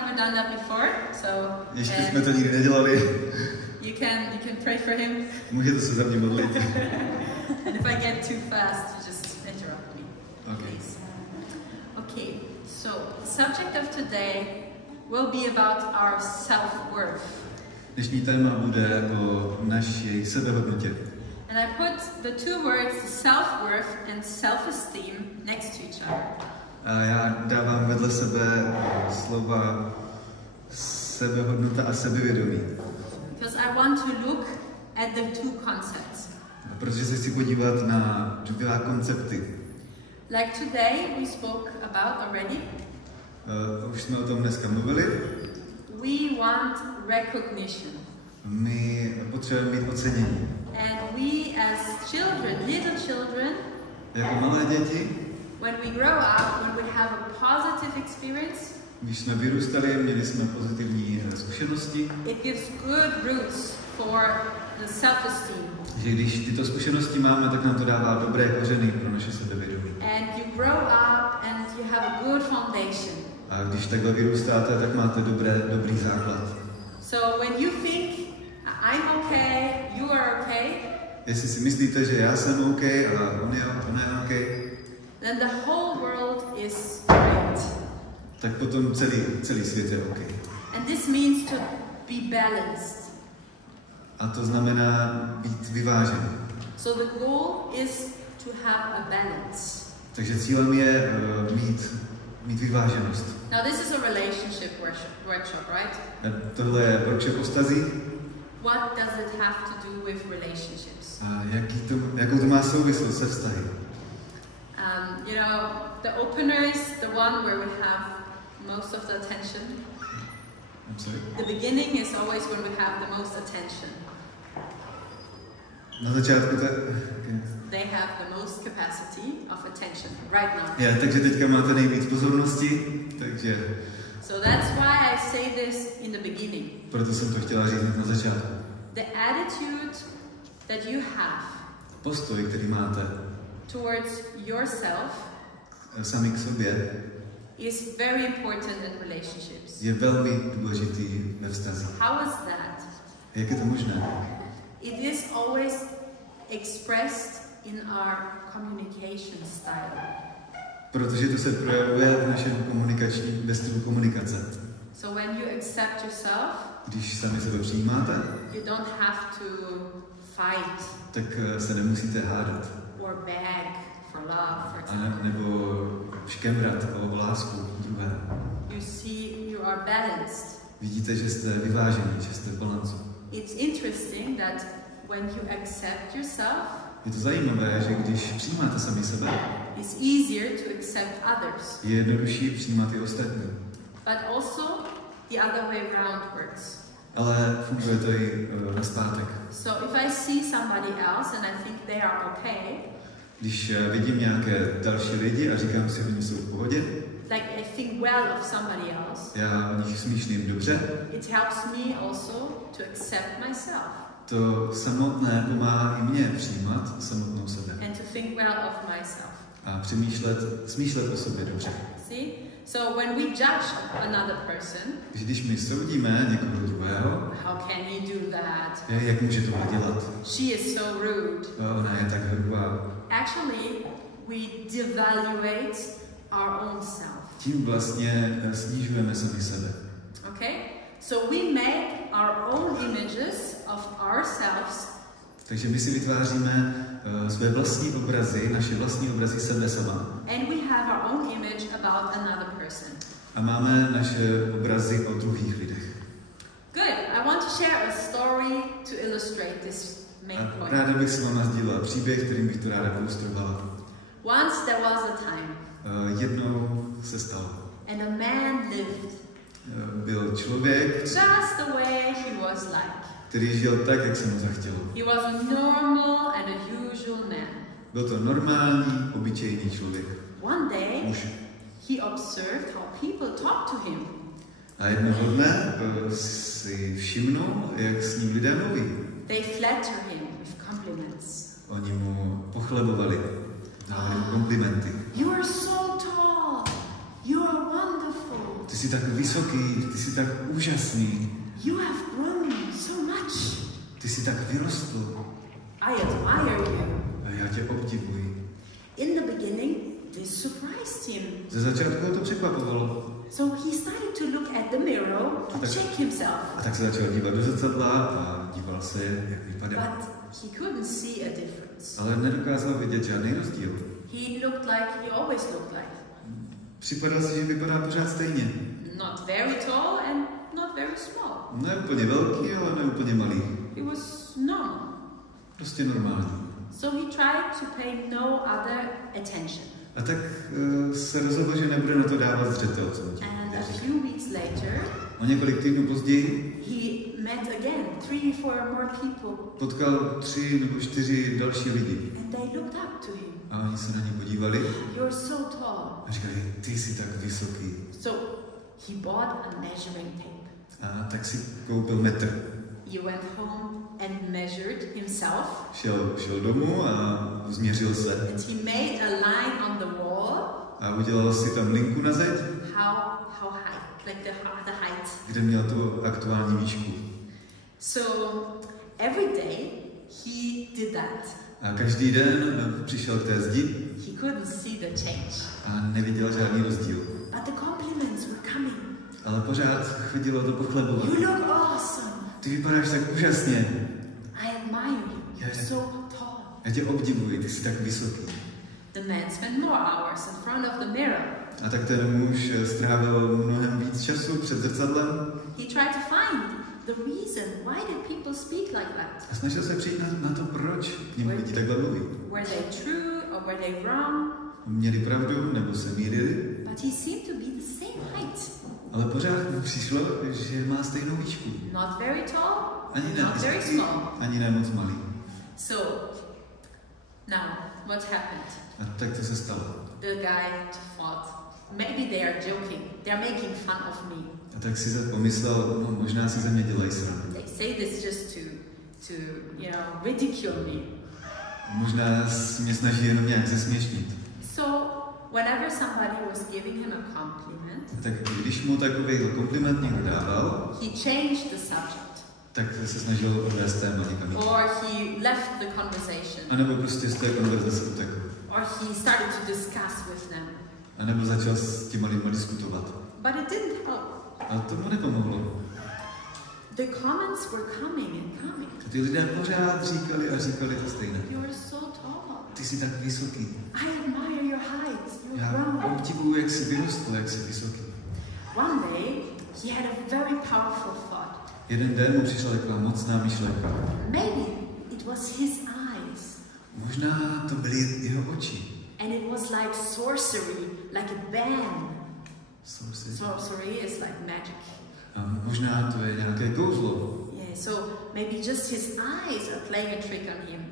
never done that before, so ještě jsme to nikdy nedělali. You can pray for him. Můžete se za mě modlit. And if I get too fast, just interrupt me. Okay. Please. Okay. So the subject of today will be about our self-worth. Dnešní téma bude o naší sebehodnotě. And I put the two words self-worth and self-esteem next to each other. A já dávám vedle sebe slova sebehodnota a sebevědomí. Because I want to look at the two concepts. Protože se chci podívat na dva koncepty. Like today we spoke about already. Už jsme o tom dneska mluvili. We want recognition. My potřebujeme mít ocenění. And we as children, little children, jako malé děti, when we grow up, when we have a positive experience, když jsme vyrůstali, měli jsme pozitivní zkušenosti. It gives good roots for the self-esteem. Že když tyto zkušenosti máme, tak nám to dává dobré kořeny pro naše sebevědomí. And you grow up and you have a good foundation. A když takhle vyrůstáte, tak máte dobrý základ. So when you think I'm okay, you are okay, jestli si myslíte, že já jsem OK a ona je OK, then the whole world is great. Tak potom celý svět je OK. And this means to be balanced. A to znamená být vyvážený. So the goal is to have a balance. Takže cílem je mít vyváženost. Now this is a relationship workshop, right? Tohle je workshop o vztazích. What does it have to do with relationships? A jakou to má souvislost se vztahy? You know, the opener is the one where we have most of the attention. I'm sorry? The beginning is always when we have the most attention. Na začátku They have the most capacity of attention right now. Takže teďka máte nejvíc pozornosti, takže. So that's why I say this in the beginning. Proto jsem to chtěla říct na začátku. The attitude that you have. Postoj, který máte. Towards yourself. Sami k sobě. Is very important in relationships. Je velmi důležitý ve vztazích. How is that? Jak je to možné? It is always expressed in our communication style. Protože to se projevuje v našem ve stylu komunikace. So when you accept yourself, když sami sebe přijímáte, you don't have to fight. Tak se nemusíte hádat. Or beg for love, for example. Nebo škemrat o lásku druhé. You see, you are balanced. Vidíte, že jste vyvážení, že jste v balancu. It's interesting that when you accept yourself, je to zajímavé, že když přijímáte sami sebe, it's easier to accept others. Je jednodušší přijímat i ostatní. But also the other way around works. Ale funguje to i nazpátek. So if I see somebody else and I think they are okay, když vidím nějaké další lidi a říkám si, že oni jsou v pohodě, like I think well of somebody else, já o nich smýšlím dobře, it helps me also to accept myself. To samotné pomáhá i mně přijímat samotnou sebe. And to think well of myself. A smýšlet o sobě dobře. See? So when we judge another person, když my soudíme někoho druhého, how can he do that? Jak může to dělat? She is so rude. Ona je tak hrubá. Actually, we devaluate our own self. Tím vlastně snižujeme sami sebe. Okay? So we make our own images of ourselves. Takže my si vytváříme své vlastní obrazy, naše vlastní obrazy sebe sama. And we have our own image about another person. A máme naše obrazy o druhých lidech. Good. I want to share a story to illustrate this main point. Ráda bych s váma sdílela příběh, kterým bych to ráda ilustrovala. Once there was a time. Jednou se stalo. And a man lived. Byl člověk, just the way he was like. Který žil tak, jak se mu zachtělo. He was a normal and a usual man. Byl to normální, obyčejný člověk. One day, he observed how people talk to him. A jednoho dne si všimnul, jak s ním lidé mluví. They flatter him with compliments. Oni mu pochlebovali, dávali mu komplimenty. You are so tall. You are wonderful. Ty jsi tak vysoký, ty jsi tak úžasný. You have grown so much. Ty jsi tak vyrostl. I admire you. A já tě obdivuji. In the beginning, this surprised him. Ze začátku to překvapovalo. So he started to look at the mirror to check himself. A tak se začal dívat do zrcadla a díval se, jak vypadá. But he couldn't see a difference. Ale nedokázal vidět žádný rozdíl. He looked like he always looked like. Připadal si, že vypadá pořád stejně. Not very tall and not very small. Ne úplně velký, ale ne úplně malý. It was normal. Prostě normální. So he tried to pay no other attention. A tak se rozhodl, že nebude na to dávat zřetel. And a few weeks later, o několik týdnů později he met again 3 or 4 more people. Potkal 3 nebo 4 další lidi. And they looked up to him. A oni se na něj podívali. You're so tall. A říkali, ty jsi tak vysoký. So he bought a measuring tape. A tak si koupil metr. He went home and measured himself. Šel domů a změřil se. And he made a line on the wall. A udělal si tam linku na zeď. How high, like the height. Kde měl tu aktuální výšku. So every day he did that. A každý den přišel k té zdi. He couldn't see the change. A neviděl žádný rozdíl. But the compliments were coming. Ale pořád chodilo to pochlebování. You look awesome. Ty vypadáš tak úžasně. I admire you. You're so tall. Já tě obdivuji, ty jsi tak vysoký. The man spent more hours in front of the mirror. A tak ten muž strávil mnohem víc času před zrcadlem. He tried to find the reason why did people speak like that. A snažil se přijít na to, proč k němu lidi takhle mluví. Were they true or were they wrong? Měli pravdu nebo se mýlili. But he seemed to be the same height. Ale pořád mu přišlo, že má stejnou výšku. Not very tall, Ani not very small. Ani ne moc malý. So, now, what happened? A tak to se stalo. The guy thought, maybe they are joking. They are making fun of me. A tak si pomyslel, no, možná si ze mě dělají srandu. They say this just to ridicule me. Možná mě snaží jenom nějak zesměšnit. So, whenever somebody was giving him a compliment, tak když mu takový kompliment někdo dával, he changed the subject. Tak se snažil odvést téma někam jinam. Or he left the conversation. A nebo prostě z té konverzace utekl. Or he started to discuss with them. A nebo začal s těma lidma diskutovat. But it didn't help. Ale to mu nepomohlo. The comments were coming and coming. A ty lidé pořád říkali a říkali to stejné. You are so tall. Ty jsi tak vysoký. I admire your height. Já obdivuju, jak jsi vyrostl, jak jsi vysoký. One day, he had a very powerful thought. Jeden den mu přišla taková mocná myšlenka. Maybe it was his eyes. Možná to byly jeho oči. And it was like sorcery, like a ban. Sorcery is like magic. A možná to je nějaké kouzlo. Yeah, so maybe just his eyes are playing a trick on him.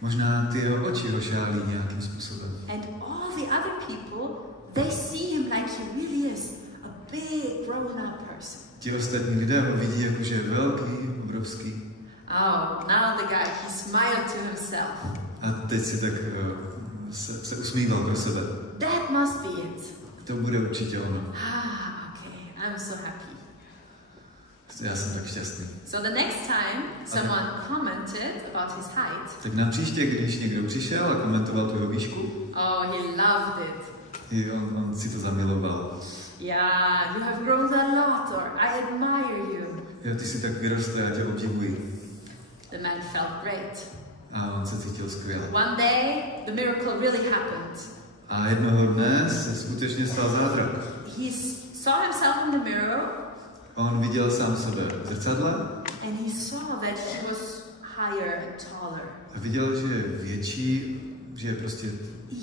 Možná ty jeho oči ho šálí nějakým způsobem. And all the other people, they see him like he really is, a big grown-up person. Ti ostatní lidé ho vidí jako, že je velký, obrovský. Oh, now the guy, he smiled to himself. A teď si tak se usmíval pro sebe. That must be it. To bude určitě ono. Okay, I'm so happy. Já jsem tak šťastný. So the next time someone commented about his height. Tak na příště, když někdo přišel a komentoval tu jeho výšku. Oh, he loved it. On si to zamiloval. Yeah, you have grown a lot, or I admire you. Jo, ty jsi tak vyrostl, já tě obdivuji. The man felt great. A on se cítil skvěle. One day, the miracle really happened. A jednoho dne se skutečně stal zázrak. He saw himself in the mirror. On viděl sám sebe v zrcadle. And he saw that he was higher and taller. A viděl, že je větší, že je prostě...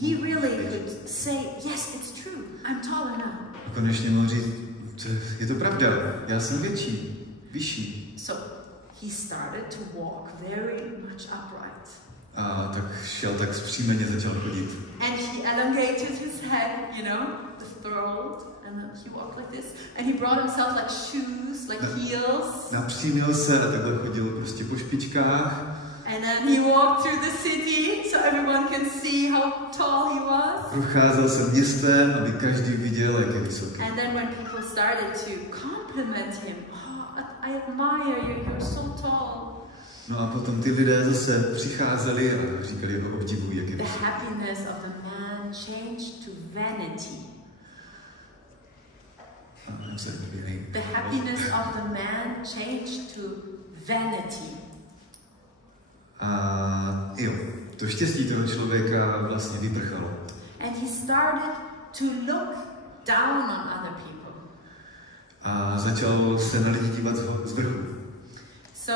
He really could say, yes, it's true. I'm taller now. A konečně mohl říct, je to pravda, já jsem větší, vyšší. So he started to walk very much upright. A tak šel tak zpříjmeně, začal chodit. And he elongated his head, the throat, and then he walked like this. And he brought himself like shoes, like heels. Napřímil se a takhle chodil prostě po špičkách. And then he walked through the city so everyone can see how tall he was. Procházel se městem, aby každý viděl, jak je vysoký. And then when people started to compliment him, oh, I admire you, you're so tall. No a potom ty lidé zase přicházeli a říkali, jak ho obdivují, jak je The vysoký. happiness of the man changed to vanity. The happiness of the man changed to vanity. A jo, to štěstí toho člověka vlastně vyprchalo. And he started to look down on other people. A začal se na lidi dívat z vrchu. So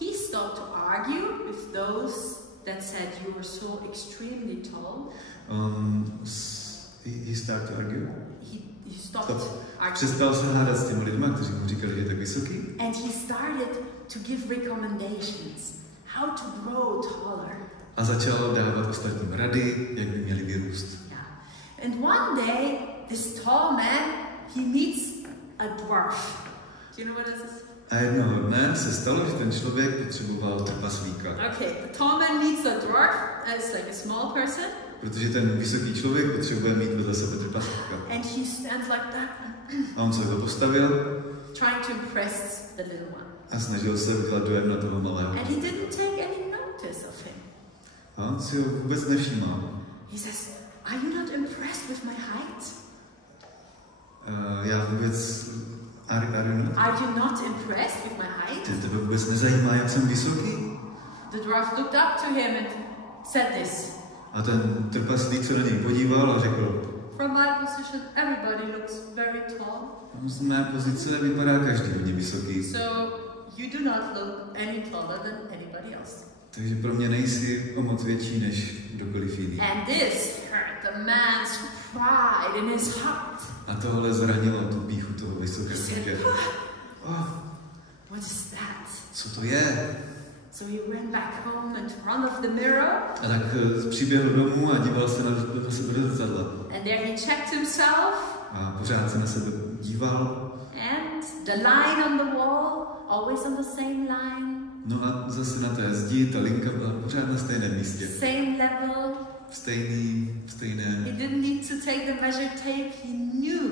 he stopped to argue with those that said you were so extremely tall. He started to argue. He stopped arguing. Přestal se hádat s těmi lidmi, kteří mu říkali, že je tak vysoký. And he started to give recommendations how to grow taller. A začal dávat ostatním rady, jak by měli vyrůst. Yeah. And one day, this tall man, he meets a dwarf. Do you know what this is? A jednoho dne se stalo, že ten člověk potřeboval trpaslíka. Okay, the tall man meets a dwarf, as like a small person. Protože ten vysoký člověk potřebuje mít vedle sebe trpaslíka. And he stands like that. A on se ho postavil. Trying to impress the little one. A snažil se udělat dojem na toho malého. And he didn't take any notice of him. A on si ho vůbec nevšímal. He says, "Are you not impressed with my height? Já vůbec... Are you not impressed with my height?" Tebe vůbec nezajímá, jak jsem vysoký? The dwarf looked up to him and said this. A ten trpaslík se na něj podíval a řekl: From my position, everybody looks very tall. Z mé pozice vypadá každý hodně vysoký. So you do not look any taller than anybody else. Takže pro mě nejsi o moc větší než kdokoliv jiný. And this hurt the man's pride in his heart. A tohle zranilo tu pýchu toho vysokého člověka. What is that? Co to je? So he went back home and in front of the mirror. A tak přiběhl domů a díval se na sebe do zrcadla. And there he checked himself. A pořád se na sebe díval. And the line on the wall, always on the same line. No a zase na té zdi ta linka byla pořád na stejném místě. Same level. Stejné. He didn't need to take the measure tape. He knew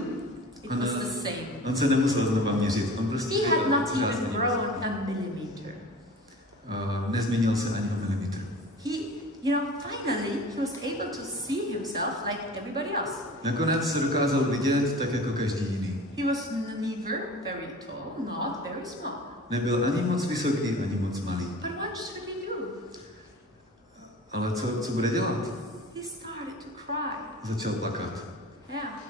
it was the same. On se nemusel znova měřit. On prostě He had not even grown a millimeter. Nezměnil se ani o milimetr. Finally he was able to see himself like everybody else. Nakonec se dokázal vidět tak jako každý jiný. He was neither very tall, not very small. Nebyl ani moc vysoký, ani moc malý. But what should he do? Ale co bude dělat? He started to cry. Začal plakat. Yeah.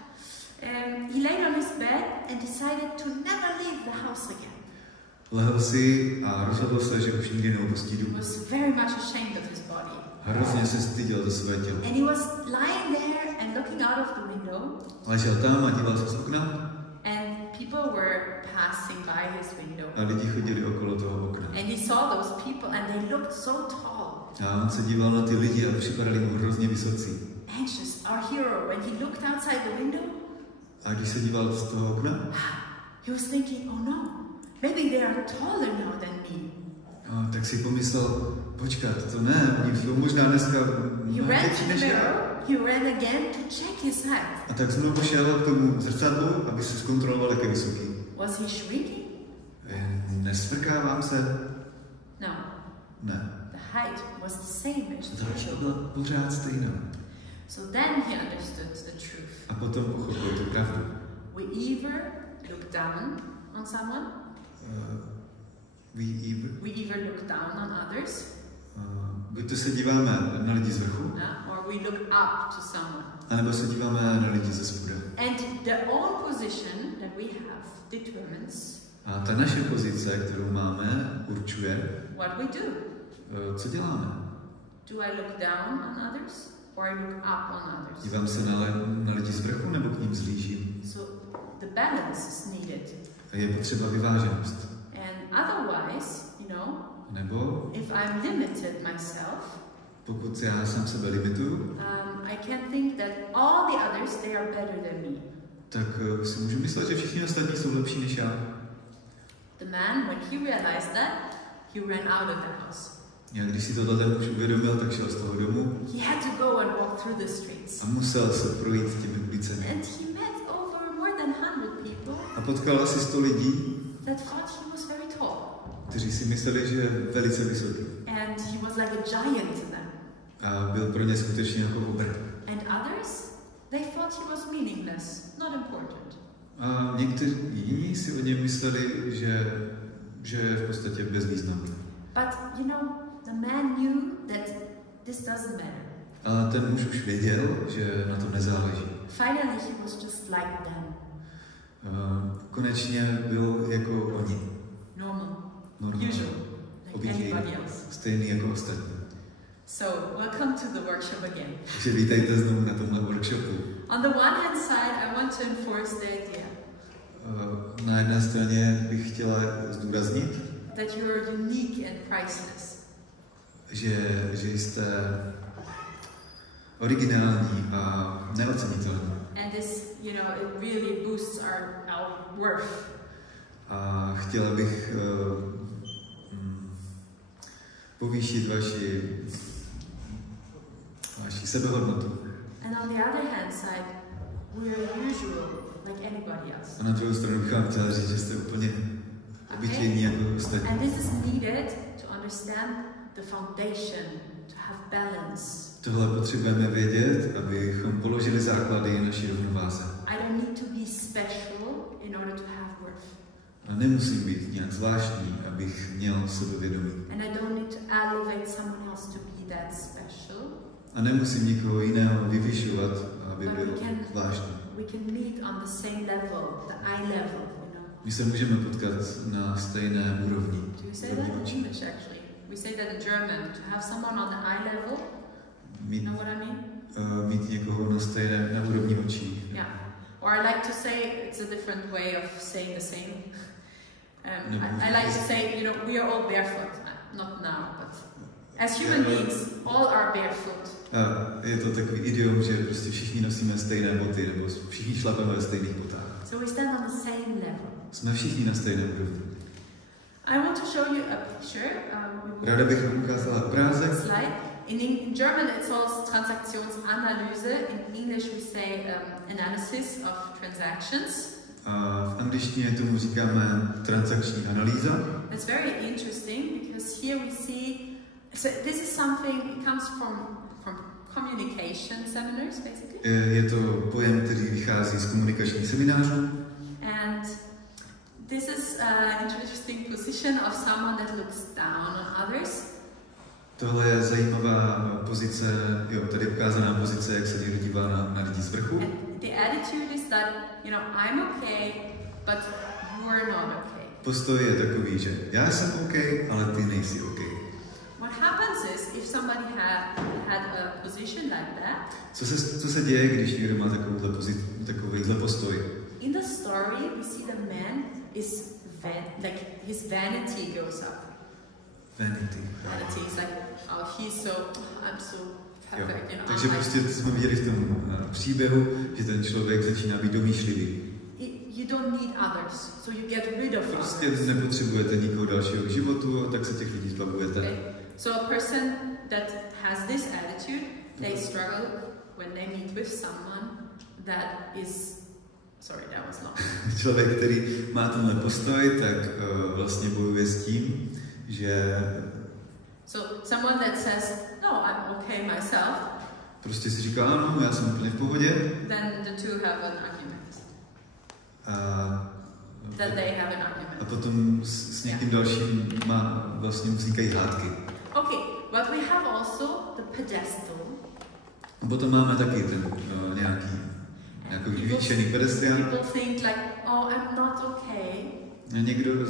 He laid on his bed and decided to never leave the house again. Lehl si a rozhodl se, že už nikdy neopustí dům. He was very much ashamed of his body. Hrozně se styděl za své tělo. And he was lying there and looking out of the window. Ležel tam a díval se z okna. And people were passing by his window. A lidi chodili okolo toho okna. And he saw those people and they looked so tall. A on se díval na ty lidi a připadali mu hrozně vysocí. Anxious, our hero, when he looked outside the window. A když se díval z toho okna, he was thinking, oh no, maybe they are taller now than me. Tak si pomyslel, počkat, to ne, oni jsou možná dneska větší než já. He ran again to check his height. A tak znovu šel k tomu zrcadlu, aby se zkontroloval, jak je vysoký. Was he shrinking? Nesvrkávám se? No. Ne. The height was the same as to byla pořád stejná. So then he understood the truth. A potom pochopil tu pravdu. We either look down on someone. We either look down on others. Buď to se díváme na lidi z vrchu. Or we look up to someone. A nebo se díváme na lidi ze spoda. And the own position that we have determines. A ta naše pozice, kterou máme, určuje. What we do. Co děláme? Do I look down on others or I look up on others? Dívám se na lidi z vrchu nebo k ním zhlížím? So the balance is needed. A je potřeba vyváženost. And otherwise, nebo if I'm limited myself, pokud já sám sebe limituju, I can think that all the others they are better than me. Tak si můžu myslet, že všichni ostatní jsou lepší než já. The man, when he realized that, he ran out of the house. A když si tohle ten muž uvědomil, tak šel z toho domu. He had to go and walk through the streets. A musel se projít těmi ulicemi. And he met over more than 100 people. A potkal asi 100 lidí, That thought he was very tall. kteří si mysleli, že je velice vysoký. And he was like a giant to them. A byl pro ně skutečně jako obr. And others, they thought he was meaningless, not important. A někteří jiní si o něm mysleli, že je v podstatě bezvýznamný. But you know, the man knew that this doesn't matter. Ale ten muž už věděl, že na tom nezáleží. Finally, he was just like them. Konečně byl jako oni. Normal. Normální. Usual. Like anybody else. Stejný jako ostatní. So, welcome to the workshop again. Takže vítejte znovu na tomhle workshopu. On the one hand side, I want to enforce the idea Na jedné straně bych chtěla zdůraznit, that you are unique and priceless. že jste originální a neocenitelní. And this, you know, it really boosts our worth. A chtěla bych povýšit vaši sebehodnotu. And on the other hand side, we are usual, like anybody else. A na druhou stranu bych vám chtěla říct, že jste úplně obyčejní jako ostatní. And this is needed to understand the foundation, to have balance. Tohle potřebujeme vědět, abychom položili základy naší rovnováze. I don't need to be special in order to have worth. A nemusím být nějak zvláštní, abych měl sebevědomí. And I don't need to elevate someone else to be that special. A nemusím nikoho jiného vyvyšovat, aby byl zvláštní. We can meet on the same level, the eye level, you know. My se můžeme potkat na stejné úrovni. Do you say that in English actually? We say that in German, to have someone on the eye level. You know what I mean? Mít někoho na úrovni očí. Yeah. Or I like to say, it's a different way of saying the same. I like to say, you know, we are all barefoot. Not now, but as human beings, all are barefoot. Je to takový idiom, že prostě všichni nosíme stejné boty, nebo všichni šlapeme ve stejných botách. So we stand on the same level. Jsme všichni na stejné úrovni. I want to show you a picture. Ráda bych vám ukázala obrázek. Slide. In German it's called Transaktionsanalyse. In English we say analysis of transactions. A v angličtině tomu říkáme transakční analýza. It's very interesting because here we see. So this is something. It comes from communication seminars, basically. Je to pojem, který vychází z komunikačních seminářů. And this is an interesting position of someone that looks down on others. Tohle je zajímavá pozice, tady je ukázaná pozice, jak se někdo dívá na lidi z vrchu. And the attitude is that, you know, I'm okay, but you are not okay. Postoj je takový, že já jsem okay, ale ty nejsi okay. What happens is, if somebody had a position like that, co se děje, když někdo má takovýhle postoj? in the story we see the man is like his vanity goes up. Vanity. Vanity is like, oh, he's so, I'm so perfect, you know. Takže prostě jsme viděli v tom příběhu, že ten člověk začíná být domýšlivý. You don't need others, so you get rid of Prostě others. nepotřebujete nikoho dalšího k životu, a tak se těch lidí zbavujete. Okay. So a person that has this attitude, they struggle when they meet with someone that is, sorry, that was long. Člověk, který má tenhle postoj, tak vlastně bojuje s tím, že So someone that says, no, I'm okay myself, prostě si říká, ano, já jsem úplně v pohodě. then the two have an argument. Then they have an argument. A potom s někým dalším vlastně vznikají hádky. Okay, but we have also the pedestal. A potom máme taky ten nějaký vyvýšený pedestián. People think like, oh, I'm not okay.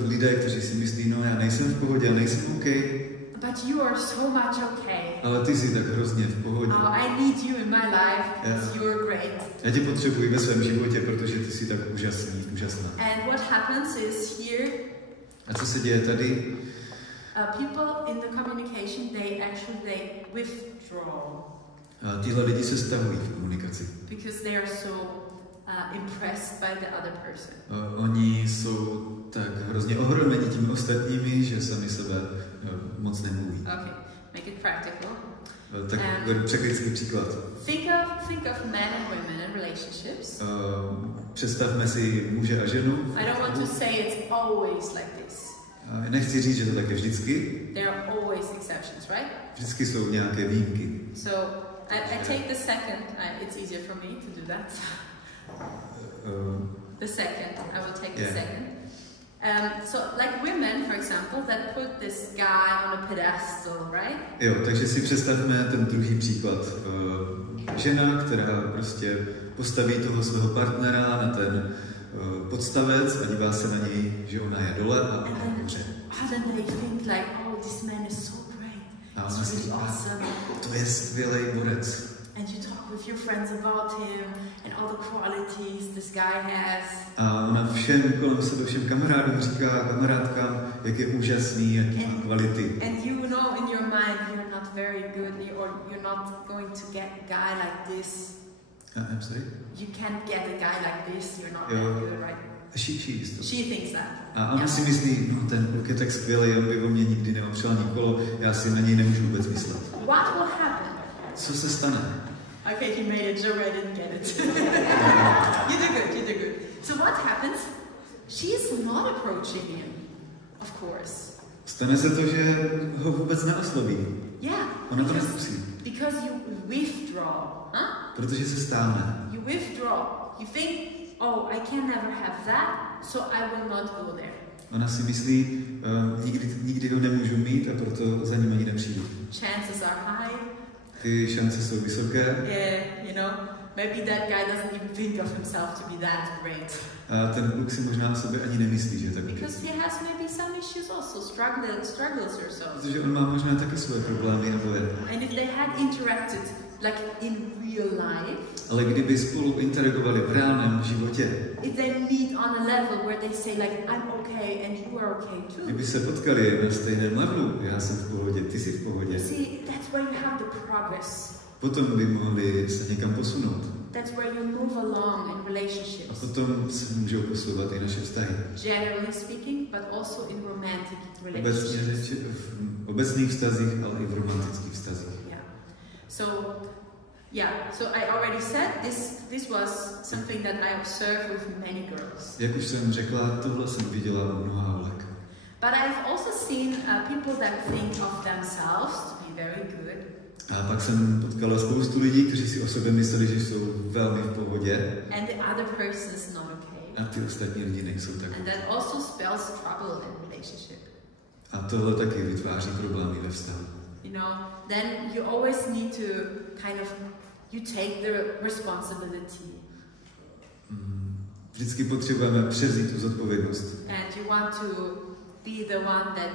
Lidé, kteří si myslí, no já nejsem v pohodě, já nejsem okay. But you are so much okay. Ale ty jsi tak hrozně v pohodě. Oh, I need you in my life because you are great. Já tě potřebuji ve svém životě, protože ty jsi tak úžasná. And what happens is here. A co se děje tady? People in the communication, they withdraw. Tyhle lidi se stahují v komunikaci. Because they are so impressed by the other person. Oni jsou tak hrozně ohromeni těmi ostatními, že sami sebe moc nemluví. Okay. make it practical. Tak praktický příklad. Think of men and women in relationships. Představme si muže a ženu. I don't want to say it's always like this. Nechci říct, že to tak je vždycky. There are always exceptions, right? Vždycky jsou nějaké výjimky. So I take the second. It's easier for me to do that. The second. I will take the second. So like women, for example, that put this guy on a pedestal, right? Jo, takže si představme ten druhý příklad. Žena, která prostě postaví toho svého partnera na ten podstavec a dívá se na něj, že ona je dole a nahoře. Then they think like, oh, this man is so great. It's really awesome. To je skvělý borec. And you talk with your friends about him and all the qualities this guy has. A ona všem kolem sebe, všem kamarádům říká, kamarádkám, jak je úžasný, jaký má kvality. And you know in your mind you're not very good, or you're not going to get a guy like this. I'm sorry? You can't get a guy like this, you're not that good, right? She thinks that. A ona si myslí, no ten kluk je tak skvělý, on by o mě nikdy neopřel nikolo, já si na něj nemůžu vůbec myslet. What will happen? Co se stane? Okay, he made a joke, I didn't get it. You did good. So what happens? She is not approaching him, of course. Stane se to, že ho vůbec neosloví. Yeah. Ona to nemusí. Because you withdraw. Huh? Protože se stáhne. You withdraw. You think, oh, I can never have that, so I will not go there. Ona si myslí, nikdy ho nemůžu mít a proto za ním ani nepřijdu. Chances are high. Ty šance jsou vysoké. Yeah, you know, maybe that guy doesn't even think of himself to be that great. A ten kluk si možná o sobě ani nemyslí, že je tak. Because he has maybe some issues also, struggles or so. Protože on má možná taky své problémy a boje. And if they had interacted like in real life, ale kdyby spolu interagovali v reálném životě, if they meet on a level where they say like I'm okay and you are okay too. Kdyby se potkali na stejném levelu, já jsem v pohodě, ty jsi v pohodě. See, that's where you have the progress. Potom by mohli se někam posunout. That's where you move along in relationships. A potom se můžou posouvat i naše vztahy. Generally speaking, but also in romantic relationships. V obecných vztazích, ale i v romantických vztazích. So I already said this was something that I observed with many girls. Jak už jsem řekla, tohle jsem viděla u mnoha holek. But I've also seen people that think of themselves to be very good. A pak jsem potkala spoustu lidí, kteří si o sobě mysleli, že jsou velmi v pohodě. And the other person is not okay. A ty ostatní lidi nejsou tak. And that also spells trouble in relationship. A tohle taky vytváří problémy ve vztahu. You know, then you always need to kind of you take the responsibility. Vždycky potřebujeme převzít tu zodpovědnost. And you want to be the one that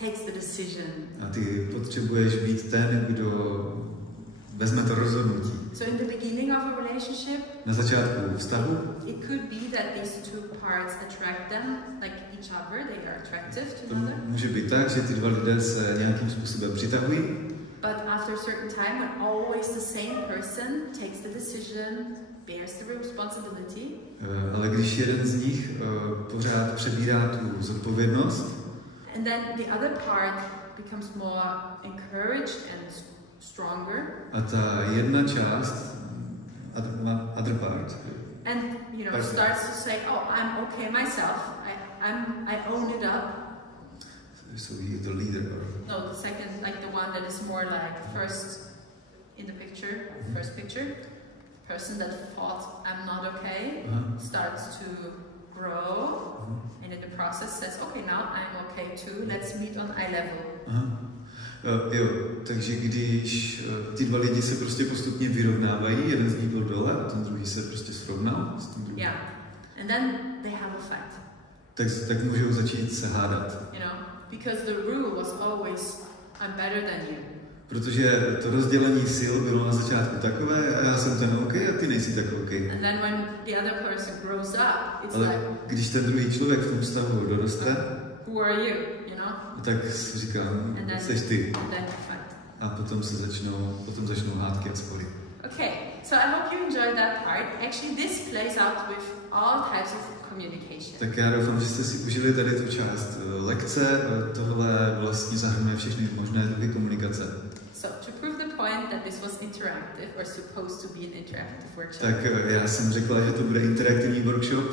takes the decision. A ty potřebuješ být ten, kdo vezme to rozhodnutí. So in the beginning of a relationship, na začátku vztahu, it could be that these two parts attract them, like each other, they are attractive to another. Může být tak, že ty dva lidé se nějakým způsobem přitahují. But after a certain time, when always the same person takes the decision, bears the responsibility. Ale když jeden z nich pořád přebírá tu zodpovědnost, and then the other part becomes more encouraged and stronger. A ta jedna část, other part, and you know starts to say, oh, I'm okay myself. I own it up. So he is the leader, or no, the second, like the one that is more like first in the picture, first picture. Person that thought I'm not okay starts to grow, and in the process says, okay, now I'm okay too. Let's meet on eye level. Jo, takže když ty dva lidi se prostě postupně vyrovnávají, jeden z nich byl dole a ten druhý se prostě srovnal s tím druhým. Yeah, and then they have a fight. Tak můžou začít se hádat. You know, because the rule was always I'm better than you. Protože to rozdělení sil bylo na začátku takové, a já jsem ten OK a ty nejsi tak OK. And then when the other person grows up, it's ale like, když ten druhý člověk v tom vztahu doroste, who are you, you know? Tak si říkám, seš ty. And then you fight. A potom začnou hádky a spory. Okay, so I hope you enjoyed that part. Actually, this plays out with all types of communication. Tak já doufám, že jste si užili tady tu část lekce. Tohle vlastně zahrnuje všechny možné druhy komunikace. So, to prove the point that this was interactive or supposed to be an interactive workshop. Tak já jsem řekla, že to bude interaktivní workshop.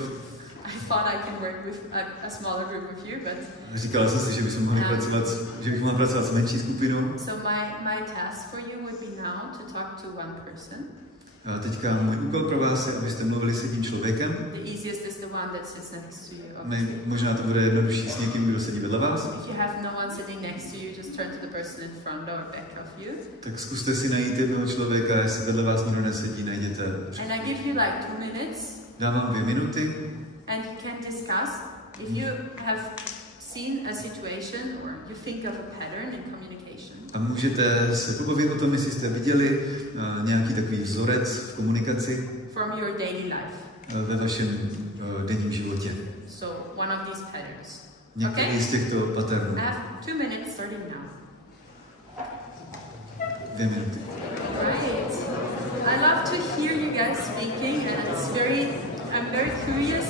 I thought I can work with a smaller group of you, but říkala jsem si, že bych mohla pracovat s menší skupinou. So my task for you would be now to talk to one person. A teďka můj úkol pro vás je, abyste mluvili s jedním člověkem. The easiest is the one that sits next to you. Možná to bude jednodušší s někým, kdo sedí vedle vás. If you have no one sitting next to you, just turn to the person in front or back of you. Tak zkuste si najít jednoho člověka, jestli vedle vás nikdo nesedí, najděte. And I give you like 2 minutes. Dám vám 2 minuty. And you can discuss if you have seen a situation or you think of a pattern in communication. A můžete se pobavit o tom, jestli jste viděli nějaký takový vzorec v komunikaci from your daily life. Ve vašem denním životě. So one of these patterns. Některý z těchto patternů. I have 2 minutes starting now. 2 minuty. Right. I love to hear you guys speaking, and I'm very curious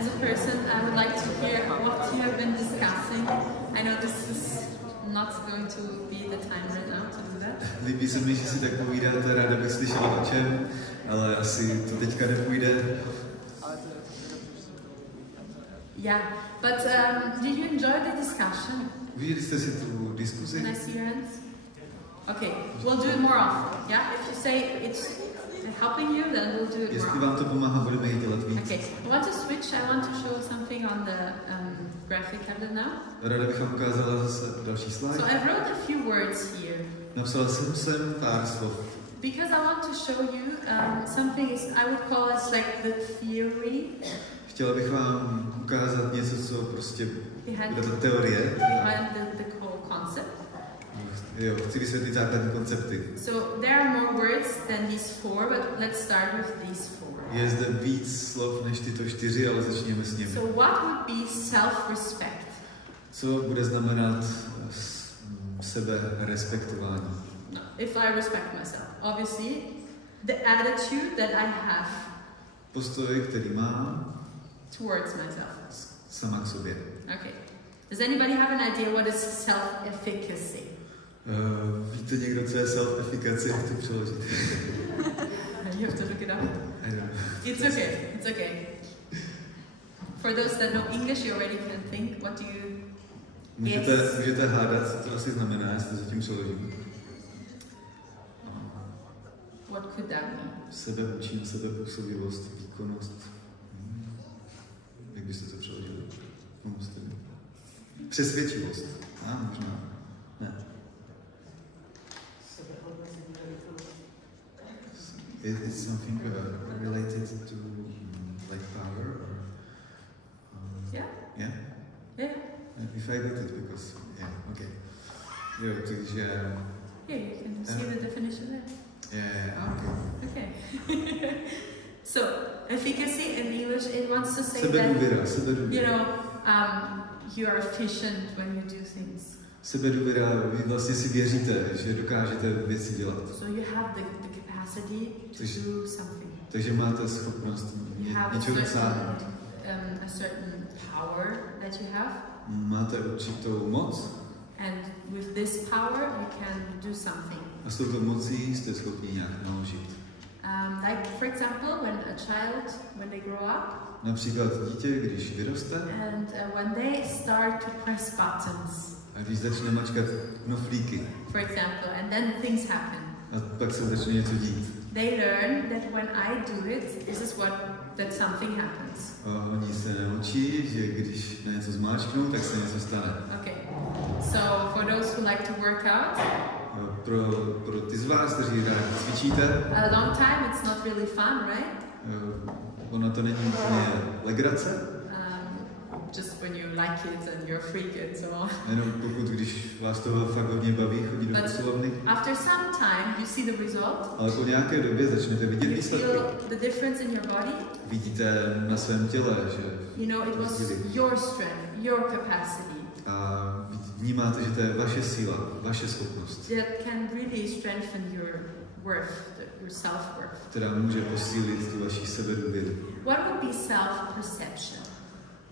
as a person. I would like to hear what you have been discussing. I know this is not going to be the time right now to do that. Líbí se mi, že si tak povídáte, ráda bych slyšela o čem, ale asi to teďka nepůjde. Yeah, but did you enjoy the discussion? Užili jste si tu diskuzi? Can I see your hands? Okay, we'll do it more often. Yeah, if you say it's helping you, then we'll do it more often. Jestli vám to pomáhá, budeme jít dělat víc. Okay, I want to switch. I want to show something on the graphic tablet now. Ráda bych vám ukázala zase další slide. So I wrote a few words here. Napsala jsem sem pár slov. Because I want to show you something I would call as like the theory. Chtěla bych vám ukázat něco, co prostě bude ta teorie. Behind the whole concept. Jo, chci vysvětlit základní koncepty. So there are more words than these 4, but let's start with these 4. Je zde víc slov než tyto 4, ale začněme s nimi. So what would be self-respect? Co bude znamenat seberespektování? No, if I respect myself, obviously the attitude that I have. Postoj, který mám towards myself. Sama k sobě. Okay. Does anybody have an idea what is self-efficacy? Víte někdo, co je self-efficacy? Jak to přeložit? You have to look it up. I don't know. It's okay. It's okay. For those that know English, you already can think. What do you? Můžete hádat, co to asi znamená, jestli to zatím přeložím. What could that mean? Sebeučení, sebepůsobivost, výkonnost. Jak byste to přeložili? Přesvědčivost. Možná. Ne. It's something related to like power or yeah. Yeah? Yeah. If I got it, because okay. Jo, takže yeah, you can see the definition there. Yeah, okay. Okay. So, efficacy in English, it wants to say sebedůvěra. You know, you are efficient when you do things. Sebedůvěra, vy vlastně si věříte, že dokážete věci dělat. So you have the capacity to do something. Takže máte schopnost něčeho dosáhnout. A certain power that you have. Máte určitou moc. And with this power you can do something. A s touto mocí jste schopni nějak naložit. Like for example, when they grow up. Například dítě, když vyroste. And when they start to press buttons. A když začne mačkat knoflíky. For example, and then things happen. A pak se začne něco dít. They learn that when I do it, this is that something happens. A oni se naučí, že když na něco zmáčknou, tak se něco stane. Okay. So for those who like to work out. Pro ty z vás, kteří rádi cvičíte. A long time it's not really fun, right? Ono to není úplně legrace. Just when you like it and you're a freak and so on. Jenom pokud, když vás toho fakt hodně baví, chodit do posilovny. After some time, you see the result. Ale po nějaké době začnete vidět výsledky. You feel the difference in your body. Vidíte na svém těle, že you know, it was your strength, your capacity. A vnímáte, že to je vaše síla, vaše schopnost. That can really strengthen your worth, your self-worth. Která může posílit tu vaši sebedůvěru. What would be self-perception?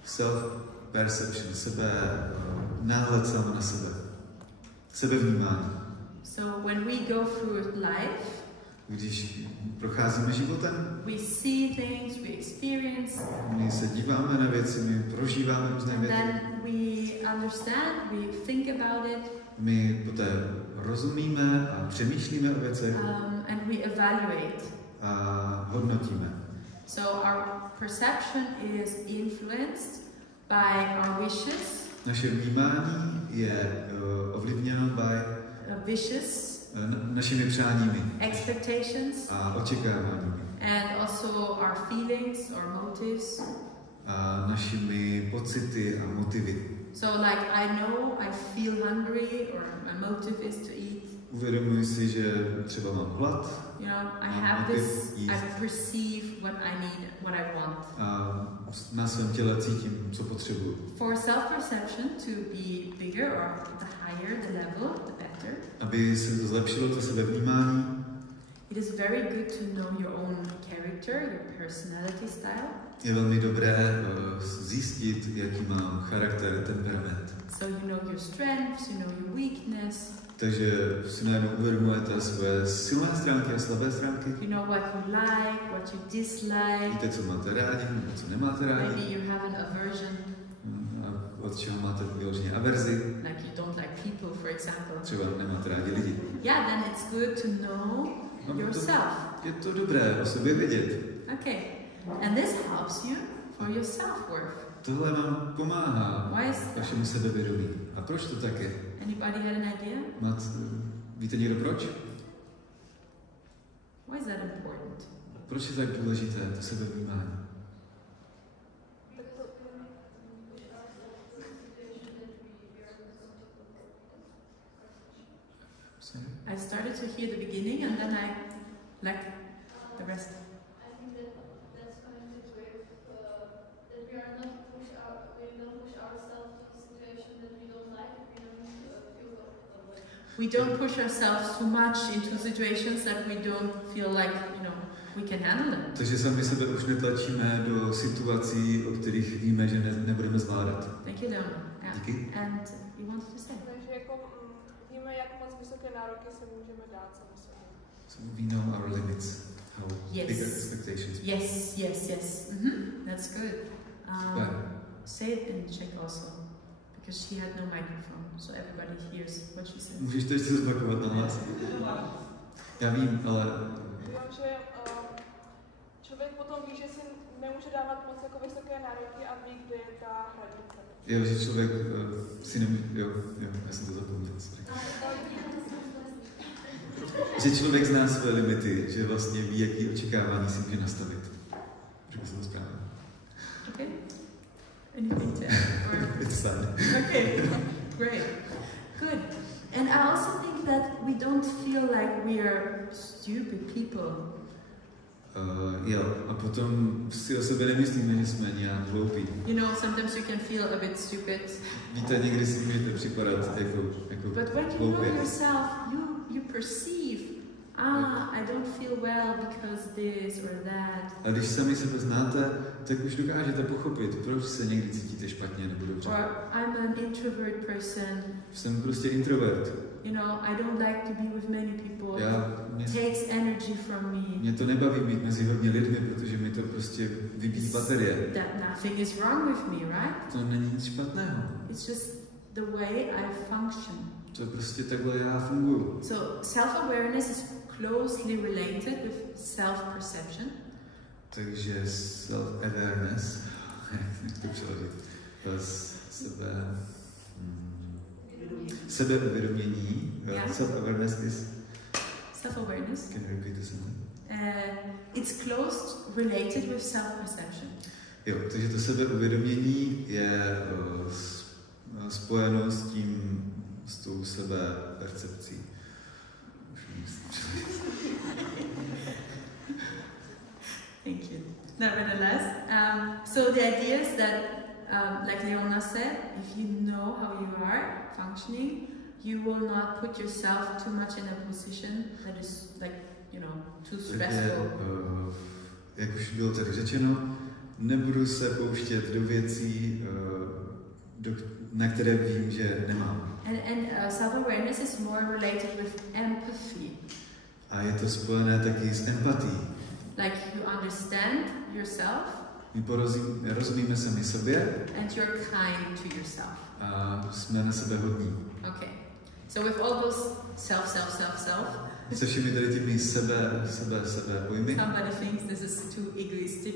Self-perception, náhled sám na sebe. Sebevnímání. So when we go through life, když procházíme životem, we see things, we experience, my se díváme na věci, my prožíváme různé věci. Then we understand, we think about it. My poté rozumíme a přemýšlíme o věcech. And we evaluate. A hodnotíme. So our perception is influenced by our wishes. Naše vnímání je ovlivněno by wishes, našimi přáními, expectations, a očekáváními. And also our feelings, our motives. A našimi pocity a motivy. So like I know I feel hungry or my motive is to eat. Uvědomuji si, že třeba mám hlad. You know, I have this, I perceive what I need, what I want. A na svém těle cítím, co potřebuji. For self-perception to be bigger or the higher the level, the better. Aby se zlepšilo to sebevnímání. It is very good to know your own character, your personality style. Je velmi dobré zjistit, jaký mám charakter, temperament. So you know your strengths, you know your weakness. Takže si najednou uvědomujete svoje silné stránky a slabé stránky. You know what you like, what you dislike. Víte, co máte rádi, nebo co nemáte rádi. Maybe you have an aversion. A od čeho máte vyloženě averzi. Like you don't like people, for example. Třeba nemáte rádi lidi. Yeah, then it's good to know yourself. Je to dobré o sobě vědět. Okay, and this helps you for your self-worth. Tohle vám pomáhá vašemu sebevědomí. A proč to tak je? Anybody had an idea? Víte někdo proč? Why is that important? Proč je tak důležité to sebevnímání? I started to hear the beginning and then I like the rest. We don't push ourselves too much into situations that we don't feel like, you know, we can handle them. Takže sami sebe už netlačíme do situací, o kterých víme, že nebudeme zvládat. Thank you, Donna. Yeah. Díky. And you wanted to say? Takže jako víme, jak moc vysoké nároky se můžeme dát sami sobě. So we know our limits, how big our expectations. Yes, yes, yes. That's good. Say it in Czech also, because she had no microphone, so everybody hears what she says. Můžeš to ještě zopakovat na hlas? Já vím, ale... Vím, že člověk potom ví, že si nemůže dávat moc jako vysoké nároky a ví, kde je ta hranice. Jo, že člověk si nemůže... Jo, já jsem to zapomněl. Že člověk zná své limity, že vlastně ví, jaký očekávání si může nastavit. Řekl jsem to správně. Okay. Anything to add? It's fine. Okay, great. Good. And I also think that we don't feel like we are stupid people. Jo, a potom si o sebe nemyslíme, že jsme nějak hloupí. You know, sometimes you can feel a bit stupid. Víte, někdy si můžete připadat jako But when you know yourself, you perceive, I don't feel well because this or that. A když sami sebe znáte, tak už dokážete pochopit, proč se někdy cítíte špatně nebo dobře. Or I'm an introvert person. Jsem prostě introvert. You know, I don't like to be with many people. It takes energy from me. Mě to nebaví být mezi hodně lidmi, protože mi to prostě vybíjí baterie. That nothing is wrong with me, right? To není nic špatného. It's just the way I function. To prostě takhle já funguji. So self-awareness is closely related with self-perception. Takže self-awareness, jak to přeložit? Sebeuvědomění. Self-awareness is... Self-awareness. Can you repeat the sentence? It's close related with self-perception. Jo, takže to sebeuvědomění je spojeno s tou sebepercepcí. Thank you. Nevertheless, so the idea is that, like Leona said, if you know how you are functioning, you will not put yourself too much in a position that is like too stressful. Jak už bylo tady řečeno, nebudu se pouštět do věcí, na které vím, že nemám. And self-awareness is more related with empathy. A je to spojené taky s empatií. Like you understand yourself. My rozumíme sami sobě. And you're kind to yourself. A jsme na sebe hodní. Okay. So with all those self. Se všemi tady těmi sebe pojmy. Somebody thinks this is too egoistic.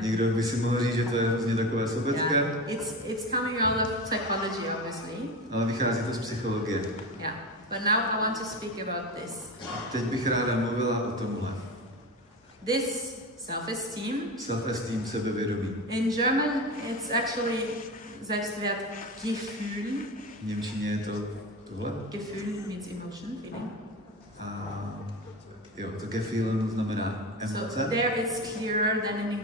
Někdo by si mohl říct, že to je hrozně takové sobecké. Yeah. It's coming out of psychology, obviously. Ale vychází to z psychologie. Yeah. But now I want to speak about this. Teď bych ráda mluvila o tomhle. This self-esteem. Self-esteem, sebevědomí. In German, it's actually Selbstwertgefühl. V němčině je to tohle. Gefühl means emotion, feeling. A jo, to Gefühl znamená emoce. So there it's clearer than in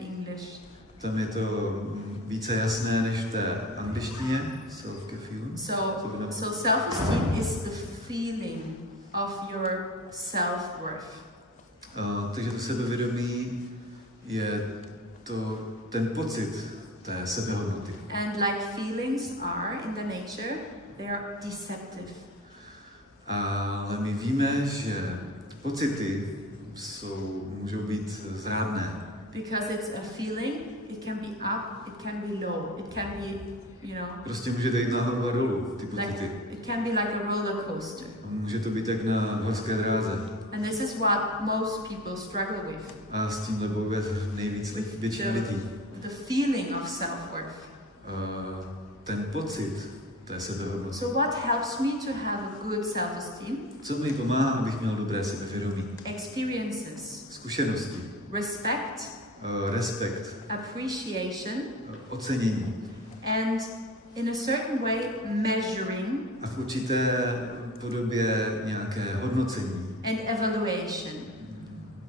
English. Tam je to více jasné než v té angličtině. Self-Gefühl. So self-esteem is the feeling of your self-worth. Takže to sebevědomí je to ten pocit té sebehodnoty. And like feelings are in the nature, they are deceptive. Ale my víme, že pocity můžou být zrádné. Because it's a feeling, it can be up, it can be low, it can be, Prostě můžete jít nahoru a dolů, ty pocity. Like, it can be like a roller coaster. Může to být tak na horské dráze. And this is what most people struggle with. A s tímhle bojuje většina lidí. The feeling of self-worth. Ten pocit té sebehodnoty. So what helps me to have a good self-esteem? Co mi pomáhá, abych měl dobré sebevědomí? Experiences. Zkušenosti. Respekt. Appreciation. Ocenění. And in a certain way measuring. A v určité podobě nějaké hodnocení. And evaluation.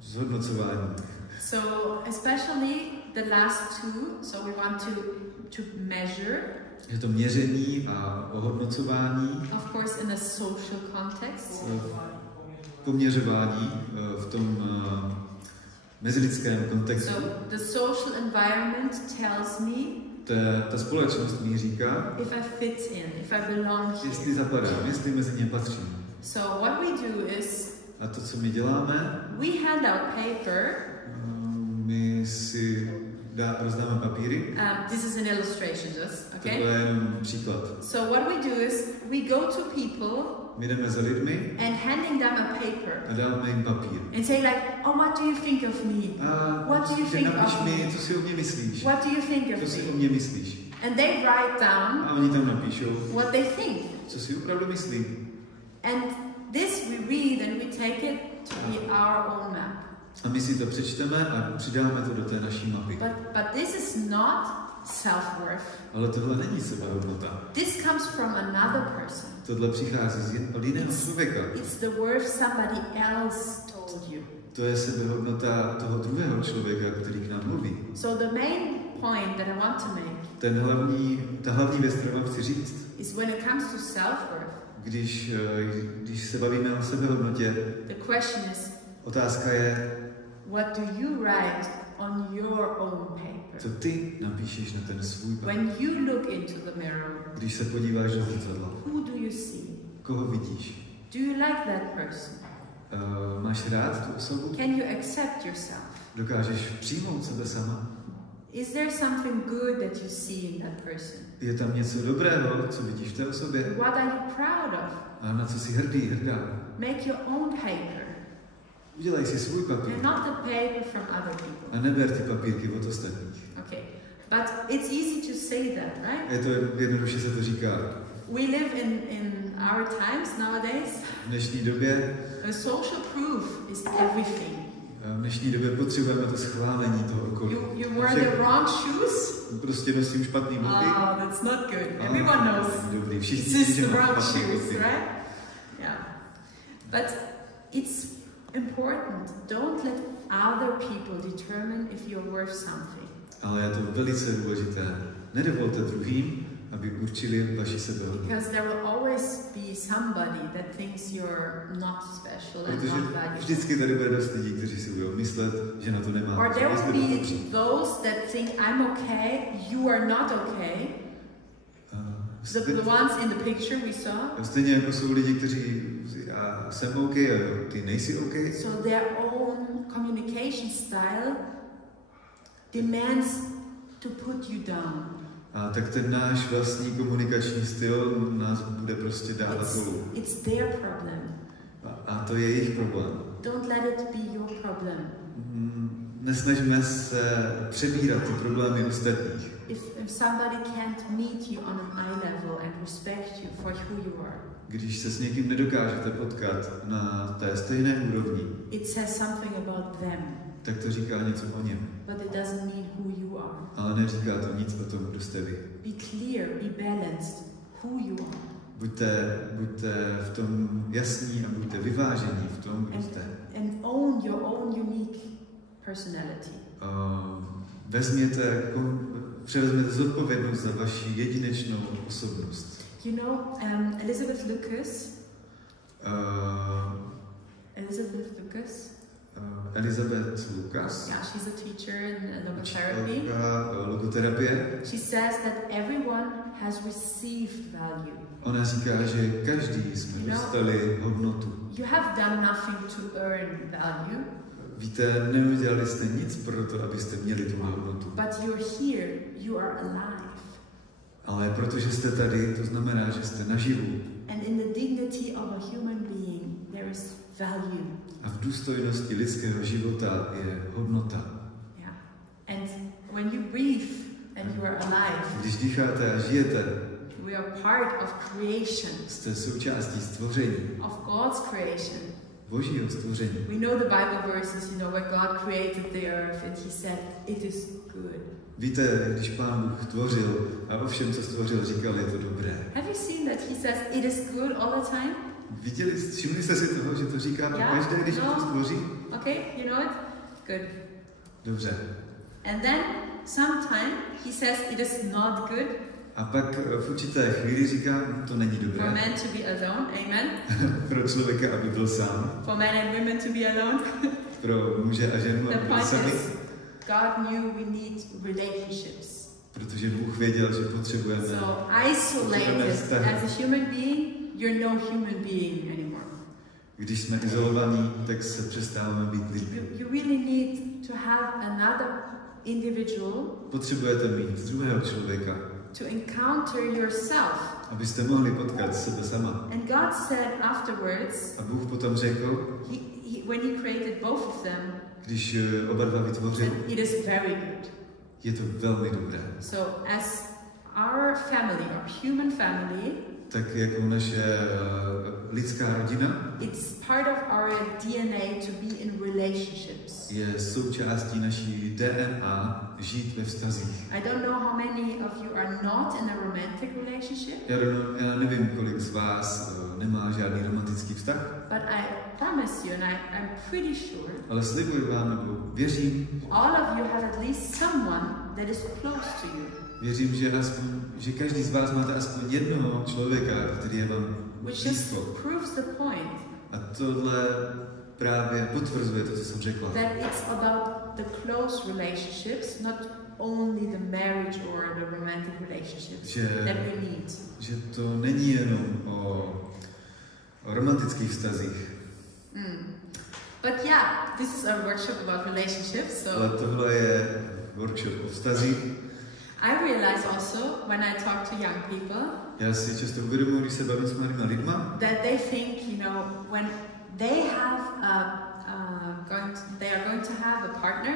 Zhodnocování. So especially the last two, so we want to measure. Je to měření a ohodnocování. Of course in a social context. Poměřování v tom mezilidském kontextu. So the social environment tells me. Ta společnost mi říká, if I fit in, if I belong here. Jestli zapadám, jestli mezi ně patřím. So what we do is. A to, co my děláme, we hand out paper. My si rozdáme papíry. This is an illustration, just okay. To je jenom příklad. So what we do is we go to people. My jdeme za lidmi. And handing them a paper. A dáme jim papír. And say like, oh, what do you think of me? What do you think of me? Co si o mě myslíš? What do you think of me? Co si o mě myslíš? And they write down. A oni tam napíšou. What they think. Co si opravdu myslí? And this we read and we take it to be our own map. A my si to přečteme a přidáme to do té naší mapy. But this is not self-worth. Ale tohle není sebehodnota. This comes from another person. Tohle přichází od jiného člověka. It's the worth somebody else told you. To je sebehodnota toho druhého člověka, který k nám mluví. So the main point that I want to make. Ta hlavní věc, kterou vám chci říct, is when it comes to self-worth. Když se bavíme o sebehodnotě, the question is, otázka je, what do you write on your own paper? Co ty napíšeš na ten svůj papír? When you look into the mirror, když se podíváš do zrcadla, who do you see? Koho vidíš? Do you like that person? Máš rád tu osobu? Can you accept yourself? Dokážeš přijmout sebe sama? Is there something good that you see in that person? Je tam něco dobrého, co vidíš v té osobě? What are you proud of? A na co jsi hrdá? Make your own paper. Udělej si svůj papír. And not the paper from other people. A neber ty papírky od ostatních. Okay. But it's easy to say that, right? Je to jednoduše se to říká. We live in our times nowadays. V dnešní době the social proof is everything. V dnešní době potřebujeme to schválení toho okolí. You wear the wrong shoes? Prostě nosím špatný boty. Oh, that's not good. Everyone knows. Dobrý, všichni this is the wrong shoes, right? Yeah. But it's important. Don't let other people determine if you're worth something. Ale je to velice důležité. Nedovolte druhým, aby určili vaši sebehodnotu. Because there will always be somebody that thinks you're not special and not valuable. Vždycky tady bude dost lidí, kteří si budou myslet, že na to nemá. Or there will be those that think I'm okay, you are not okay. The ones in the picture we saw. Stejně jako jsou lidi, kteří já jsem OK a ty nejsi OK. So their own communication style demands to put you down. A tak ten náš vlastní komunikační styl nás bude prostě dávat dolů. It's their problem. A to je jejich problém. Don't let it be your problem. Nesnažme se přebírat ty problémy ostatních. If somebody can't meet you on an eye level and respect you for who you are. Když se s někým nedokážete potkat na té stejné úrovni, it says something about them. Tak to říká něco o něm. But it doesn't mean who you are. Ale neříká to nic o tom, kdo jste vy. Be clear, be balanced, who you are. Buďte v tom jasní a buďte vyvážení v tom, kdo jste. And own your own unique personality. Převezměte zodpovědnost za vaši jedinečnou osobnost. You know, Elizabeth Lucas. Elizabeth Lucas. Yeah, she's a teacher in logotherapy. Logoterapie. She says that everyone has received value. Ona říká, že každý jsme dostali hodnotu. You have done nothing to earn value. Víte, neudělali jste nic pro to, abyste měli tu hodnotu. But you're here, you are alive. Ale protože jste tady, to znamená, že jste naživu. And in the dignity of a human being, there is value. A v důstojnosti lidského života je hodnota. Yeah. And when you breathe and you are alive, když dýcháte a žijete, we are part of creation. Jste součástí stvoření. Of God's creation. Božího stvoření. We know the Bible verses, you know, where God created the earth and he said, it is good. Víte, když Pán Bůh tvořil a o všem, co stvořil, říkal, je to dobré. Have you seen that he says it is good all the time? Všimli jste si toho, že to říká každý, když to stvoří? Okay, you know it? Good. Dobře. And then sometime he says it is not good. A pak v určité chvíli říká, to není dobré. For man to be alone, amen. Pro člověka, aby byl sám. For men and women to be alone. Pro muže a ženu, aby byli sami. God knew we need relationships. Protože Bůh věděl, že potřebujeme. So isolated as a human being, you're no human being anymore. Když jsme izolovaní, tak se přestáváme být lidmi. You really need to have another individual. Potřebujete mít druhého člověka. To encounter yourself. Abyste mohli potkat sebe sama. And God said afterwards. A Bůh potom řekl. When he created both of them. Když oba dva vytvořil. It is very good. Je to velmi dobré. So as our family, our human family. Tak jako naše lidská rodina. It's part of our DNA to be in relationships. Je součástí naší DNA žít ve vztazích. I don't know how many of you are not in a romantic relationship. Já nevím, kolik z vás nemá žádný romantický vztah. But I promise you, and I'm pretty sure. Ale slibuji vám, nebo věřím. All of you have at least someone that is close to you. Věřím, že každý z vás máte aspoň jednoho člověka, který je vám blízko. Proves the point. A tohle právě potvrzuje to, co jsem řekla. That it's about the close relationships, not only the marriage or the romantic relationships that we need. Že to není jenom o romantických vztazích. But yeah, this is a workshop about relationships. So. Ale tohle je workshop o vztazích. I realize also when I talk to young people. Já si často uvědomuji, když se bavím s mladými lidmi. That they think, you know, when they have they are going to have a partner.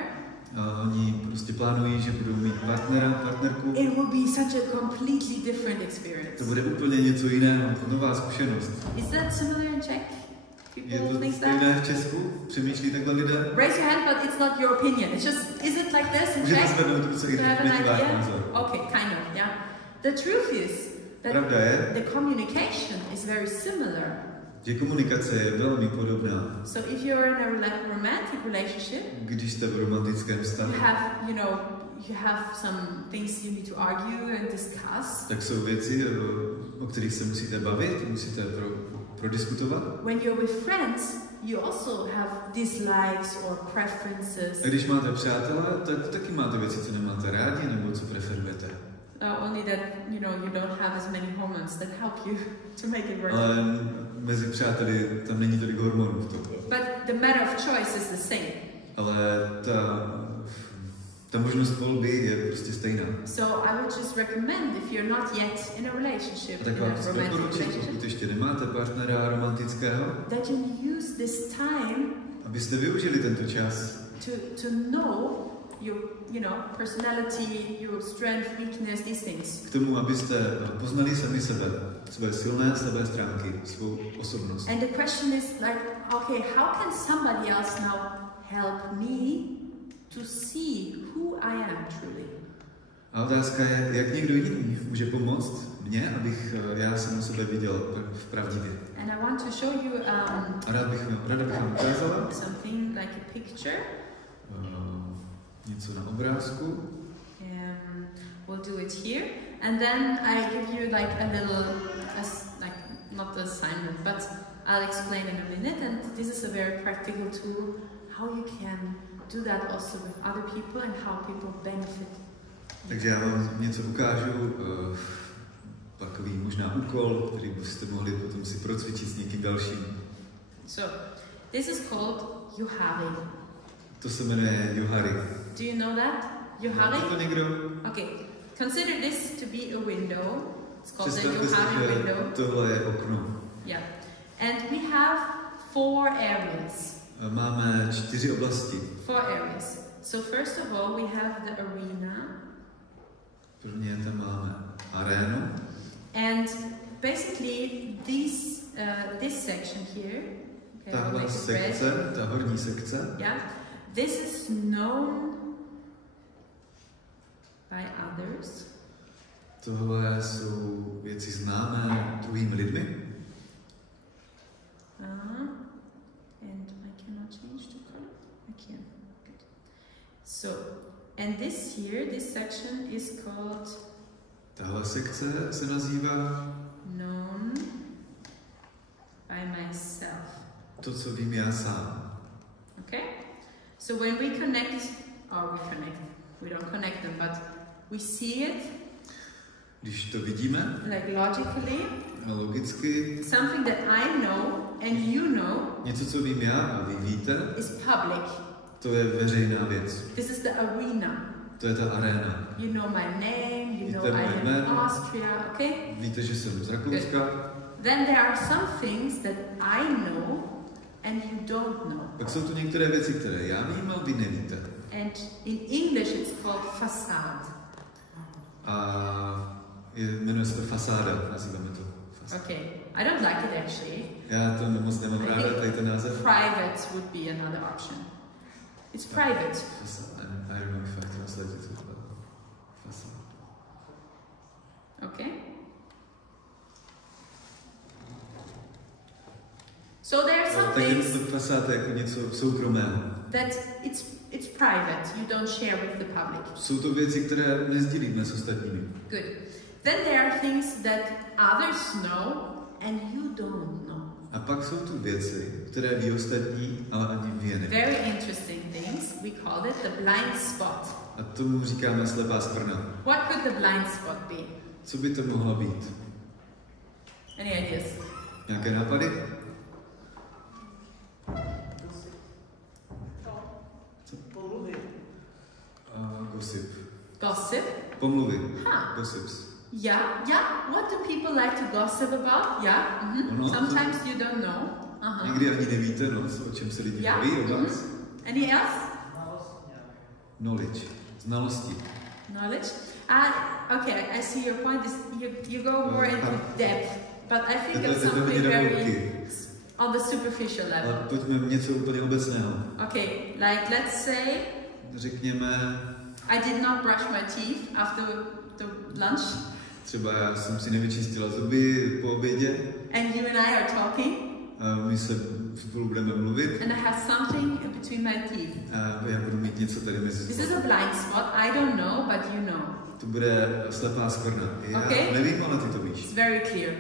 Oni prostě plánují, že budou mít partnera, partnerku. It will be such a completely different experience. To bude úplně něco jiného, nová zkušenost. Is that similar in Czech? Je to stejné v Česku? Přemýšlí takhle lidé? Raise your hand, but it's not your opinion. It's just, is it like this in Czech? Můžete zvednout ruce, když máte názor. Okay, kind of, yeah. The truth is that the communication is very similar. Že komunikace je velmi podobná. So if you're in a romantic relationship, když jste v romantickém vztahu, you have, you know, you have some things you need to argue and discuss. Tak jsou věci, o kterých se musíte bavit, musíte prodiskutovat. When you're with friends, you also have dislikes or preferences. A když máte přátelé, tak taky máte věci, co nemáte rádi, nebo co preferujete. Only that, you don't have as many hormones that help you to make it work. Ale mezi přáteli tam není tolik hormonů v tom. But the matter of choice is the same. Ale ta možnost volby je prostě stejná. So I would just recommend, if you're not yet in a relationship, Tak vám chci doporučit, pokud ještě nemáte partnera romantického, that you use this time, abyste využili tento čas, to know your personality, your strength, weakness, these things. K tomu, abyste poznali sami sebe, své silné a slabé stránky, svou osobnost. And the question is like, okay, how can somebody else now help me to see who I am truly? A otázka je, jak někdo jiný může pomoct mně, abych já sám sebe viděl v pravdivě. And I want to show you a ráda bych vám ukázala something like a picture. Něco na obrázku. We'll do it here, and then I give you like a little, like not assignment, but I'll explain in a minute. And this is a very practical tool how you can do that also with other people and how people benefit. Takže já vám něco ukážu, takový možná úkol, který byste mohli potom si procvičit s někým dalším. So, this is called Juhari. To se jmenuje Juhari. Do you know that? Juhari? To někdo? Okay. Consider this to be a window. It's called the Juhari window. Tohle je okno. Yeah. And we have 4 areas. Máme 4 oblasti. 4 areas. So first of all, we have the arena. Prvně tam máme arénu. And basically this section here. Okay, tahle sekce, ta horní sekce. Yeah. This is known by others. Tohle jsou věci známé druhými lidmi. And I cannot change the color. I can. Good. So, and this here, this section is called. Tahle sekce se nazývá known by myself. To, co vím já sám. Okay. So when we connect, we don't connect them, but we see it. Když to vidíme, like logically, logicky, something that I know and you know, něco, co vím já a vy víte, is public. To je veřejná věc. This is the arena. To je ta aréna. You know my name, you know I am in Austria, okay? Víte, že jsem z Rakouska. Then there are some things that I know and you don't know. Pak jsou tu některé věci, které já vím a vy nevíte. And in English it's called facade. A jmenuje se to fasáda, nazýváme to. Okay, I don't like it actually. Já to moc nemám ráda, tady ten název. Private would be another option. It's private. I don't know if I translate it to facade. Okay. So there are some things. Takže fasáda jako něco soukromého. That it's private. You don't share with the public. Jsou to věci, které nesdílíme s ostatními. Good. Then there are things that others know and you don't know. A pak jsou tu věci, které ví ostatní, ale ani vy je nevíte. Very interesting things. We call it the blind spot. A tomu říkáme slepá skvrna. What could the blind spot be? Co by to mohlo být? Any ideas? Nějaké nápady? Pomluvy. Gossip. Gossip? Pomluvy. Huh. Gossips. Yeah. What do people like to gossip about? Yeah. Mm-hmm. Sometimes you don't know. Někdy ani nevíte, o čem se lidi baví o vás. Any else? Knowledge. Znalosti. Knowledge. Okay, I see your point. You go more into depth, but I think that's something very on the superficial level. Ale pojďme něco úplně obecného. Okay, like let's say. Řekněme. I did not brush my teeth after the lunch. Třeba já jsem si nevyčistila zuby po obědě. And you and I are talking. A my se spolu budeme mluvit. And I have something between my teeth. A já budu mít něco tady mezi This is a blind spot. I don't know, but you know. To bude slepá skvrna. Já nevím, ale ty to víš. It's very clear.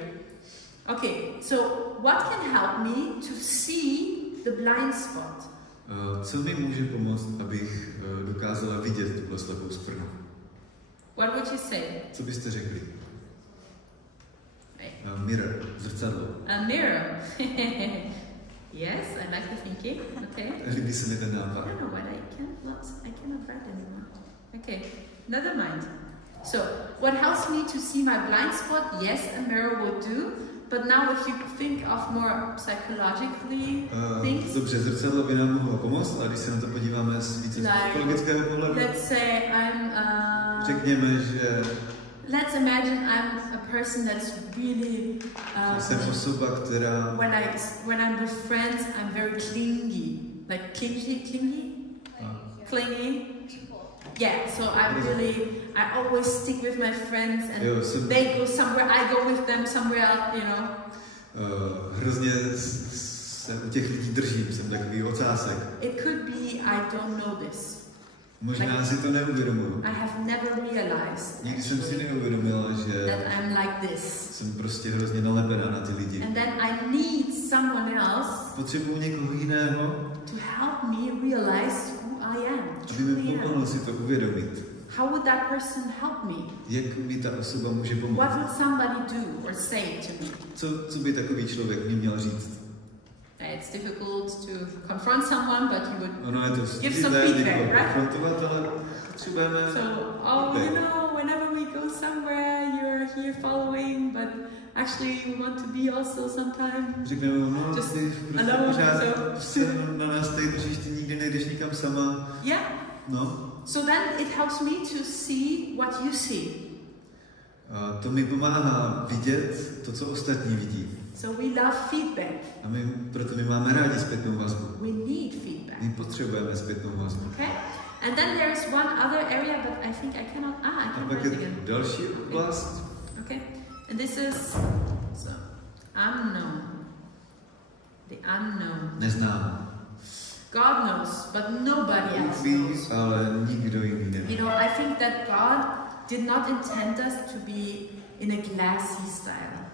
Okay, so what can help me to see the blind spot? Co mi může pomoct, abych dokázala vidět tuhle slepou skvrnu? What would you say? Co byste řekli? Mirror, zrcadlo. A mirror. Yes, I like the thinking. Okay. Líbí se mi ten nápad. I don't know what I cannot write anymore. Okay, never mind. So, what helps me to see my blind spot? Yes, a mirror would do. But now if you think of more psychologically things... Dobře, zrcadlo by nám mohlo pomoct, a když se na to podíváme z více psychologického pohledu. Let's say I'm... řekněme, že... Let's imagine I'm a person that's really... jsem osoba, která... When I'm with friends, I'm very clingy. Like clingy? Clingy? Yeah, so I always stick with my friends and they go somewhere, I go with them somewhere else, you know. Hrozně se u těch lidí držím, jsem takový ocásek. It could be I don't know this. Možná si to neuvědomuji. I have never realized. Nikdy jsem si neuvědomila, že that I'm like this. Jsem prostě hrozně nalepená na ty lidi. And then I need someone else. Potřebuji někoho jiného. To help me realize who I am. Aby mi pomohlo si to uvědomit. How would that person help me? Jak mi ta osoba může pomoct? What would somebody do or say to me? Co by takový člověk mi měl říct? It's difficult to confront someone, but you would give some feedback, right? So, you know, whenever we go somewhere, you're here following, but actually you want to be also sometime. Řekneme, no, just na nás tady držíš, ty nikdy nejdeš nikam sama. Yeah. No. So then it helps me to see what you see. To mi pomáhá vidět to, co ostatní vidí. So we love feedback. A proto my máme rádi zpětnou vazbu. We need feedback. My potřebujeme zpětnou vazbu. Okay? And then there is one other area, but I think I cannot. I can't write again. Další oblast. Okay. And this is unknown. The unknown. Neznám. God knows, but nobody else knows. Ale nikdo jiný neví. You know, I think that God did not intend us to be in a glassy style.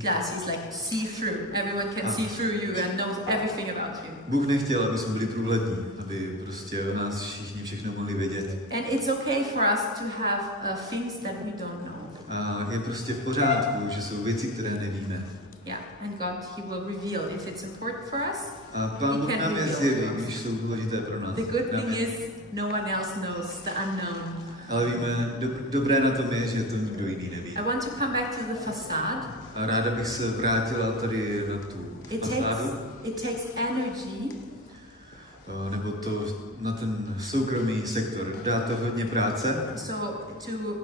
Glassy is like see-through. Everyone can see through you and knows everything about you. Bůh nechtěl, aby jsme byli průhlední, aby prostě o nás všichni všechno mohli vědět. And it's okay for us to have things that we don't know. A je prostě v pořádku, že jsou věci, které nevíme. Yeah, and God, He will reveal if it's important for us. A Pán Bůh nám je zjeví, když jsou důležité pro nás. The good thing is, no one else knows the unknown. Ale víme, dobré na tom je, že to nikdo jiný neví. I want to come back to the facade. A ráda bych se vrátila tady na tu fasádu. It takes energy. Nebo to na ten soukromý sektor. Dá to hodně práce. So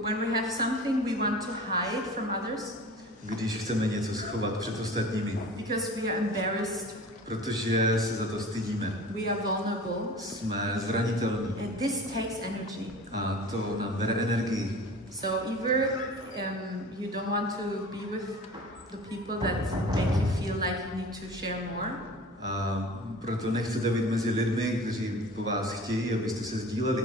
when we have something we want to hide from others. Když chceme něco schovat před ostatními. Because we are embarrassed. Protože se za to stydíme. We are vulnerable. Jsme zranitelní. And this takes energy. A to nám bere energii. So either you don't want to be with the people that make you feel like you need to share more. A proto nechcete být mezi lidmi, kteří po vás chtějí, abyste se sdíleli.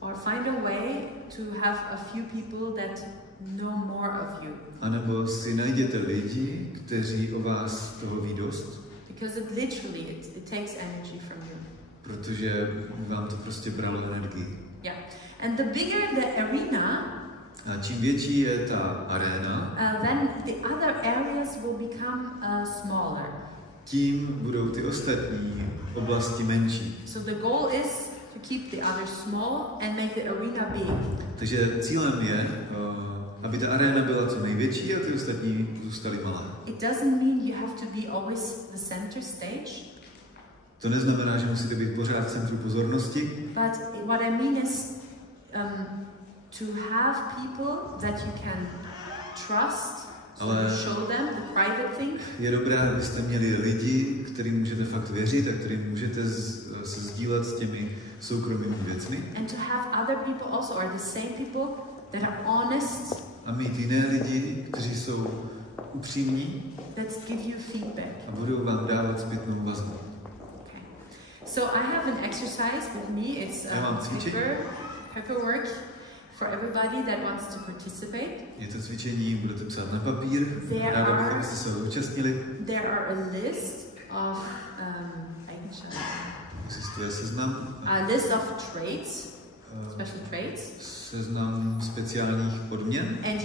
Or find a way to have a few people that know more of you. A nebo si najděte lidi, kteří o vás toho ví dost. Because it literally it takes energy from you. Protože vám to prostě bralo energii. Yeah. And the bigger the arena, a čím větší je ta aréna, then the other areas will become smaller. Tím budou ty ostatní oblasti menší. So the goal is to keep the others small and make the arena big. Takže cílem je, aby ta aréna byla co největší a ty ostatní zůstaly malé. It doesn't mean you have to be always the center stage. To neznamená, že musíte být pořád v centru pozornosti. But what I mean is to have people that you can trust. Ale show them the private thing. Je dobré, abyste měli lidi, kterým můžete fakt věřit a kterým můžete se sdílet s těmi soukromými věcmi. And to have other people also, or the same people that are honest. A mít jiné lidi, kteří jsou upřímní that give you feedback. a budou vám dávat zpětnou vazbu. Okay. So I have an exercise with me. It's paperwork for everybody that wants to participate. Je to cvičení, budete psát na papír. Ráda bych, abyste se ho účastnili. There are a list of existuje seznam. A list of traits, special traits. Seznam speciálních podměn. And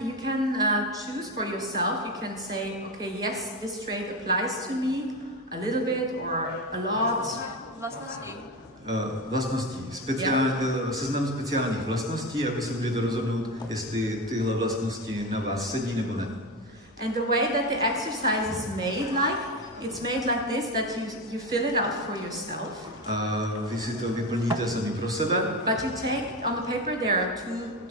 you can choose for yourself. You can say, okay, yes, this trait applies to me a little bit or a lot. Vlastností. Seznam speciálních vlastností, aby se můžete rozhodnout, jestli tyhle vlastnosti na vás sedí nebo ne. And the way that the exercise is made, it's made like this, that you fill it out for yourself. A vy si to vyplníte sami pro sebe. But you take, on the paper there are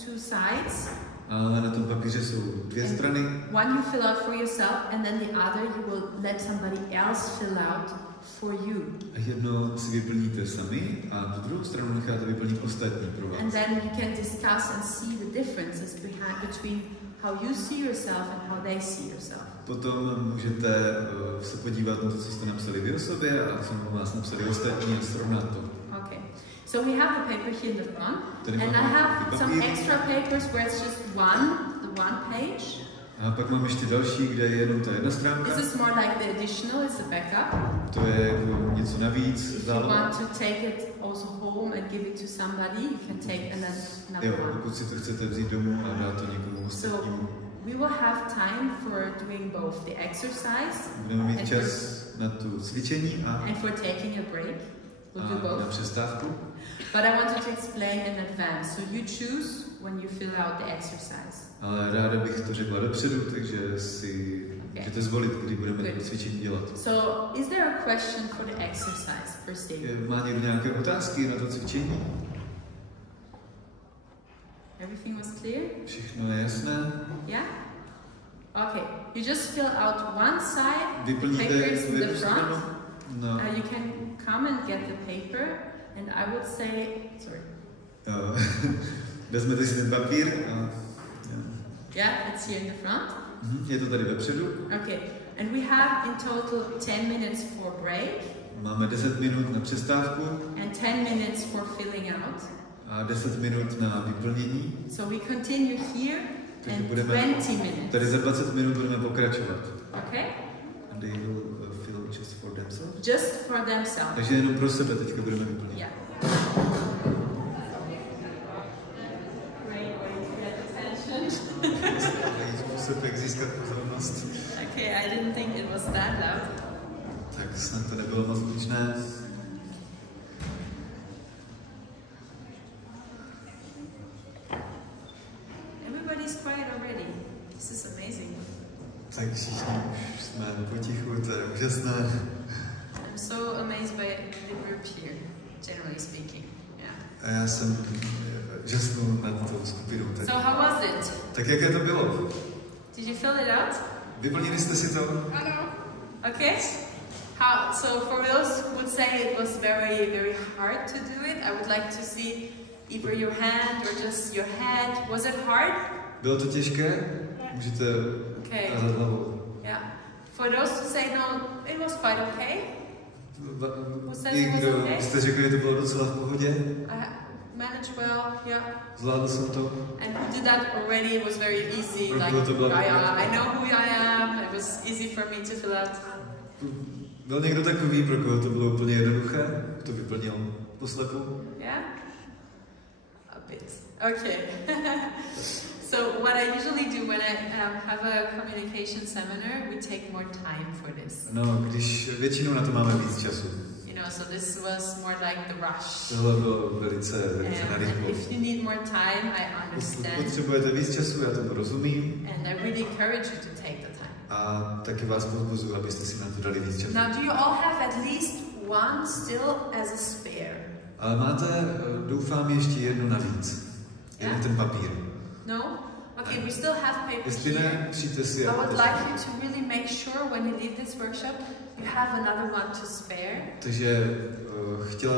two sides. Ale na tom papíře jsou dvě strany. One you fill out for yourself, and then the other you will let somebody else fill out for you. A jedno si vyplníte sami a tu druhou stranu necháte vyplnit ostatní pro vás. And then you can discuss and see the differences between how you see yourself and how they see yourself. Potom můžete se podívat na to, co jste napsali vy o sobě a co vás napsali ostatní a srovnat to. Okay. So we have the paper here in the front, and I have some extra papers where it's just the one page. A pak mám ještě další, kde je jenom ta jedna stránka. This is more like the additional, it's a backup. To je jako něco navíc. If you want to take it also home and give it to somebody, you can take another one. Pokud si to chcete vzít domů a dát to někomu ostatnímu. We will have time for doing both the exercise. Budeme mít čas na tu cvičení and for taking a break. We'll do both. Na přestávku. But I wanted to explain in advance, so you choose when you fill out the exercise. Ale ráda bych to řekla dopředu, takže si můžete zvolit, kdy budeme to cvičení dělat. So, is there a question for the exercise per se? Má někdo nějaké otázky na to cvičení? Everything was clear? Všechno je jasné? Yeah? Okay. You just fill out one side, the Vyplníte paper is in the front. No. You can come and get the paper, and I would say, sorry. Vezmete si ten papír a... Yeah, it's here in the front. Je to tady vepředu. Okay. And we have in total 10 minutes for break. Máme 10 minut na přestávku. And 10 minutes for filling out. A 10 minut na vyplnění. So we continue here and 20 minutes. Tady za 20 minut budeme pokračovat. Okay? And they will fill just for themselves. Just for themselves. Takže jenom pro sebe teďka budeme vyplnit. Yeah. Great way to get attention. Způsob, jak získat pozornost. Okay, I didn't think it was that loud. Tak snad to nebylo moc hlučné. Everybody's quiet already. This is amazing. Tak všichni už jsme potichu, to je úžasné. I'm so amazed by the group here, generally speaking. Yeah. A já jsem úžasnou nad tou skupinou. So how was it? Tak jaké to bylo? Did you fill it out? Vyplnili jste si to? Ano. Okay. How? So for those who would say it was very, very hard to do it, I would like to see either your hand or just your head. Was it hard? Bylo to těžké? Můžete házat hlavou. Yeah. For those who say no, it was quite okay. Who says it was okay? Jste řekli, že to bylo docela v pohodě? Managed well, yeah. Zvládl jsem to. And who did that already? It was very easy. Like, I know who I am. It was easy for me to fill out. Byl někdo takový, pro koho to bylo úplně jednoduché? To vyplnil poslepu? Yeah? A bit. Okay. So what I usually do when I have a communication seminar, we take more time for this. No, když většinou na to máme víc času. You know, so this was more like the rush. Tohle bylo velice narychlo. If you need more time, I understand. Potřebujete víc času, já tomu rozumím. And I really encourage you to take the time. A taky vás povzbuzuji, abyste si na to dali víc času. Now, do you all have at least one still as a spare? Ale máte, doufám, ještě jednu navíc. Jeden ten papír. No? Okay, we still have papers Jestli ne, přijďte si. I would like you to really make sure when you leave this workshop you have another one to spare. Takže chtěla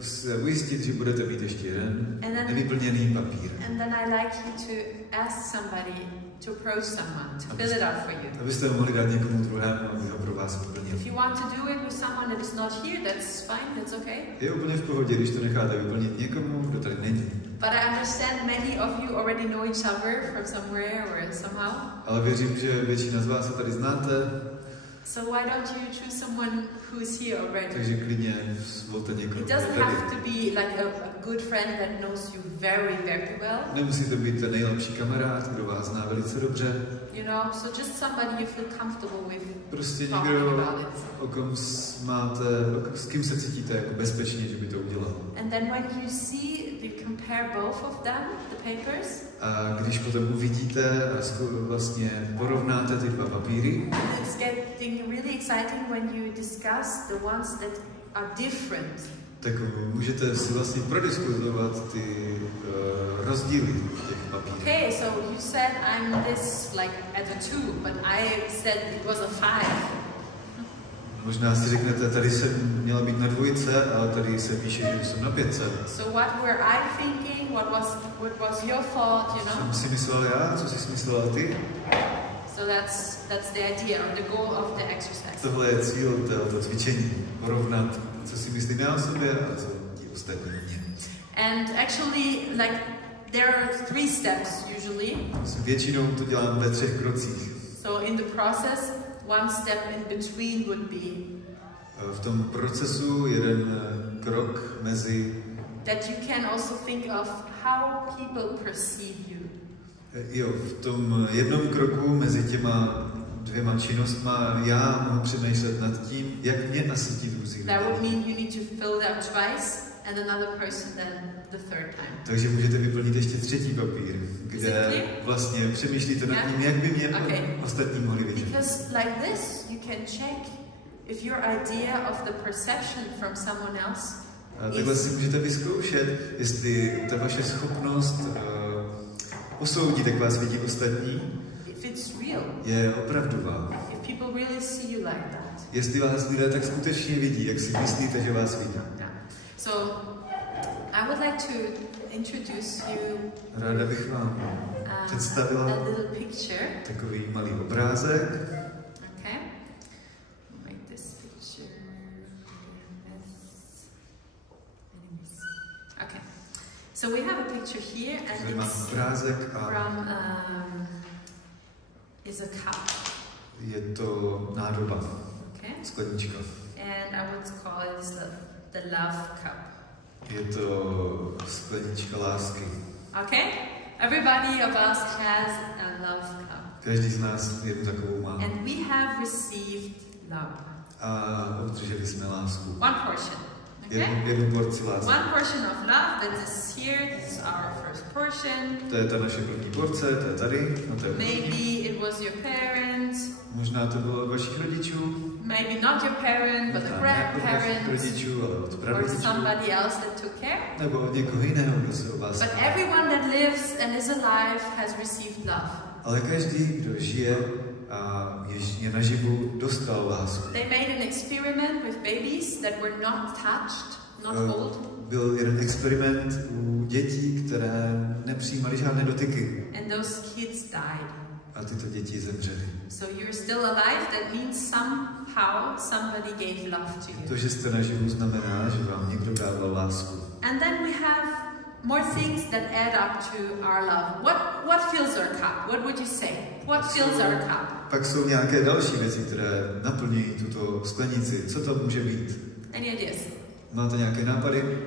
se ujistit, že budete mít ještě jeden nevyplněný papír. And then I like you to ask somebody to approach someone to fill it out for you. Abyste mohli dát někomu druhému, aby ho pro vás vyplnil. If you want to do it with someone that is not here, that's fine, that's okay. Je úplně v pohodě, když to necháte vyplnit někomu, kdo tady není. But I understand many of you already know each other from somewhere or somehow. Ale věřím, že většina z vás se tady znáte. So why don't you choose someone who is here already? Takže klidně zvolte někoho. It doesn't have to be like a good friend that knows you very, very well. Nemusí to být ten nejlepší kamarád, kdo vás zná velice dobře. You know, so just somebody you feel comfortable with. Prostě někdo, s kým se cítíte jako bezpečně, že by to udělal. And then when you see, you compare both of them, the papers. A když potom uvidíte a vlastně porovnáte ty dva papíry, it's getting really exciting when you discuss the ones that are different. Tak můžete si vlastně prodiskutovat ty rozdíly těch papírů. Okay, so you said I'm this like at a 2, but I said it was a 5. Možná si řeknete, tady jsem měla být na 2, ale tady se píše, že jsem na 5. So what were I thinking? What was your fault? You know? Jsem si myslel já, co jsi myslela ty? So that's the idea, the goal of the exercise. Tohle je cíl tohoto cvičení, porovnat, co si myslím já o sobě a co ti ostatní mě. And actually, like there are 3 steps usually. Většinou to dělám ve 3 krocích. So in the process, one step in between would be v tom procesu jeden krok mezi that you can also think of how people perceive you. Jo, v tom jednom kroku mezi těma 2 činnostma já mohu přemýšlet nad tím, jak mě asi ti druzí That would mean you need to fill it out twice and another person then the third time. Takže můžete vyplnit ještě 3. papír, kde vlastně přemýšlíte nad tím, jak by mě ostatní mohli vidět. Because like this you can check if your idea of the perception from someone else takhle si můžete vyzkoušet, jestli ta vaše schopnost posoudit, jak vás vidí ostatní, je opravdová. Jestli vás lidé tak skutečně vidí, jak si myslíte, že vás vidí. So, I would like to introduce you. Ráda bych vám představila takový malý obrázek. Okay. Make this picture. Okay. So we have a picture here, and it's from is a cup. Je to nádoba. Okay. Sklenička. And I would call it the love cup. Je to sklenička lásky. Okay? Everybody of us has a love cup. Každý z nás jednu takovou má. And we have received love. A obdrželi jsme lásku. One portion. Okay? Jednu porci lásky. One portion of love that is here. This is our first portion. To je ta naše první porce, to je tady. Maybe it was your parents. Možná to bylo od vašich rodičů. Maybe not your parent, but a grandparent. Rodičů, ale od or somebody else that took care. Nebo od někoho jiného, kdo se o vás But everyone that lives and is alive has received love. Ale každý, kdo žije a je naživu, dostal lásku. They made an experiment with babies that were not touched, not hold. Byl jeden experiment u dětí, které nepřijímaly žádné dotyky. And those kids died. A tyto děti zemřely. So you're still alive, that means somehow somebody gave love to you. To, že jste naživu, znamená, že vám někdo dával lásku. And then we have more things that add up to our love. What fills our cup? What would you say? What fills our cup? Pak jsou nějaké další věci, které naplňují tuto sklenici. Co to může být? Any ideas? Máte nějaké nápady?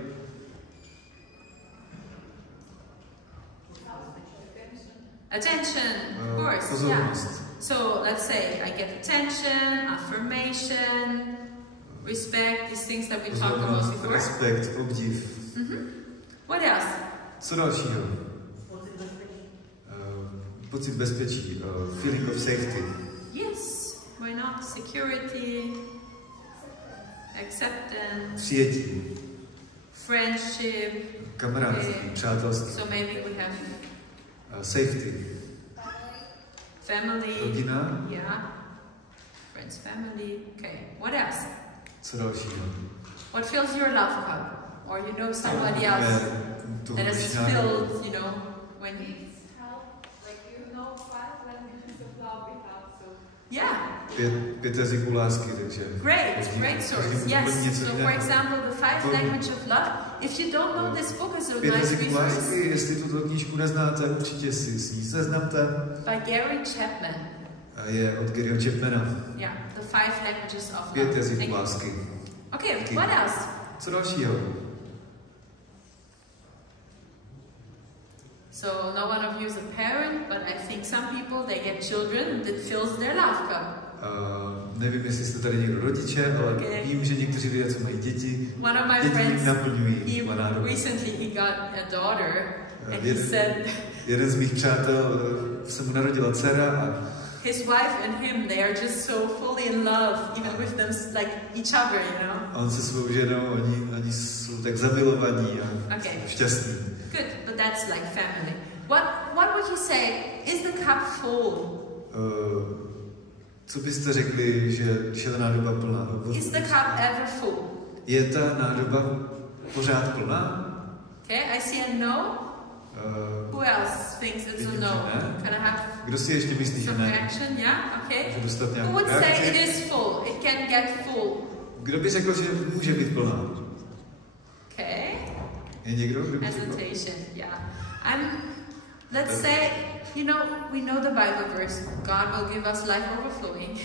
Attention, of course. Pozornost. Yeah. So let's say I get attention, affirmation, respect, these things that we talked about before. Respekt, obdiv. What else? Co dalšího? Pocit bezpečí. Feeling of safety. Yes, why not? Security, acceptance, přijetí. Friendship. Kamarádství, přátelství. So maybe we have safety. Family. Rodina. Yeah. Friends, family. Okay, what else? Co dalšího? What fills your love cup? Or you know somebody else that is filled, you know, when you... Like you know 5 languages of love we have, so... Yeah. 5 jazyků lásky, takže... Great source, yes. So for example, the 5 languages of love, if you don't know this book is a 5 nice jazyků resource. lásky, jestli tuto knížku neznáte, určitě si s ní seznamte. By Gary Chapman. A je od Garyho Chapmana. Yeah, the 5 languages of love. 5 jazyků lásky. Okay, what else? Co dalšího? So no one of you is a parent, but I think some people, they get children that fills their love cup. Nevím, jestli jste tady někdo rodiče, ale vím, že někteří lidé, co mají děti, one of my děti friends, naplňují. recently he got a daughter, and he said, jeden z mých přátel se mu narodila dcera a his wife and him, they are just so fully in love, even with them, like each other, you know. A on se svou ženou, oni jsou tak zamilovaní a šťastní. Good, but that's like family. What would you say? Is the cup full? Co byste řekli, že když je ta nádoba plná? Is the cup ever full? Je ta nádoba pořád plná? Okay, I see a no. Who else thinks it's a no? Can I have kdo si ještě myslí, že some ne? reaction? Yeah, okay. Who would say it is full? It can get full. Kdo by řekl, že může být plná? Okay. Je někdo, kdo by hesitation, yeah. Let's say, you know, we know the Bible verse, God will give us life overflowing.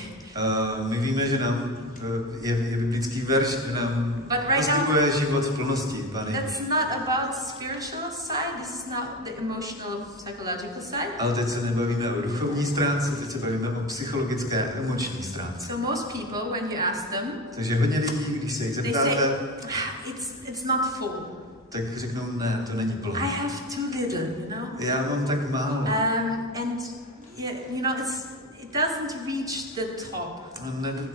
My víme, že nám je biblický verš, že nám poskytuje život v plnosti. That's not about spiritual side, this is not the emotional, psychological side. Ale teď se nebavíme o duchovní stránce, teď se bavíme o psychologické a emoční stránce. So most people, when you ask them, takže hodně lidí, když se jich zeptáte, it's not full. Tak řeknou, ne, to není plné. I have too little, you know. Já mám tak málo. And you know, it doesn't reach the top.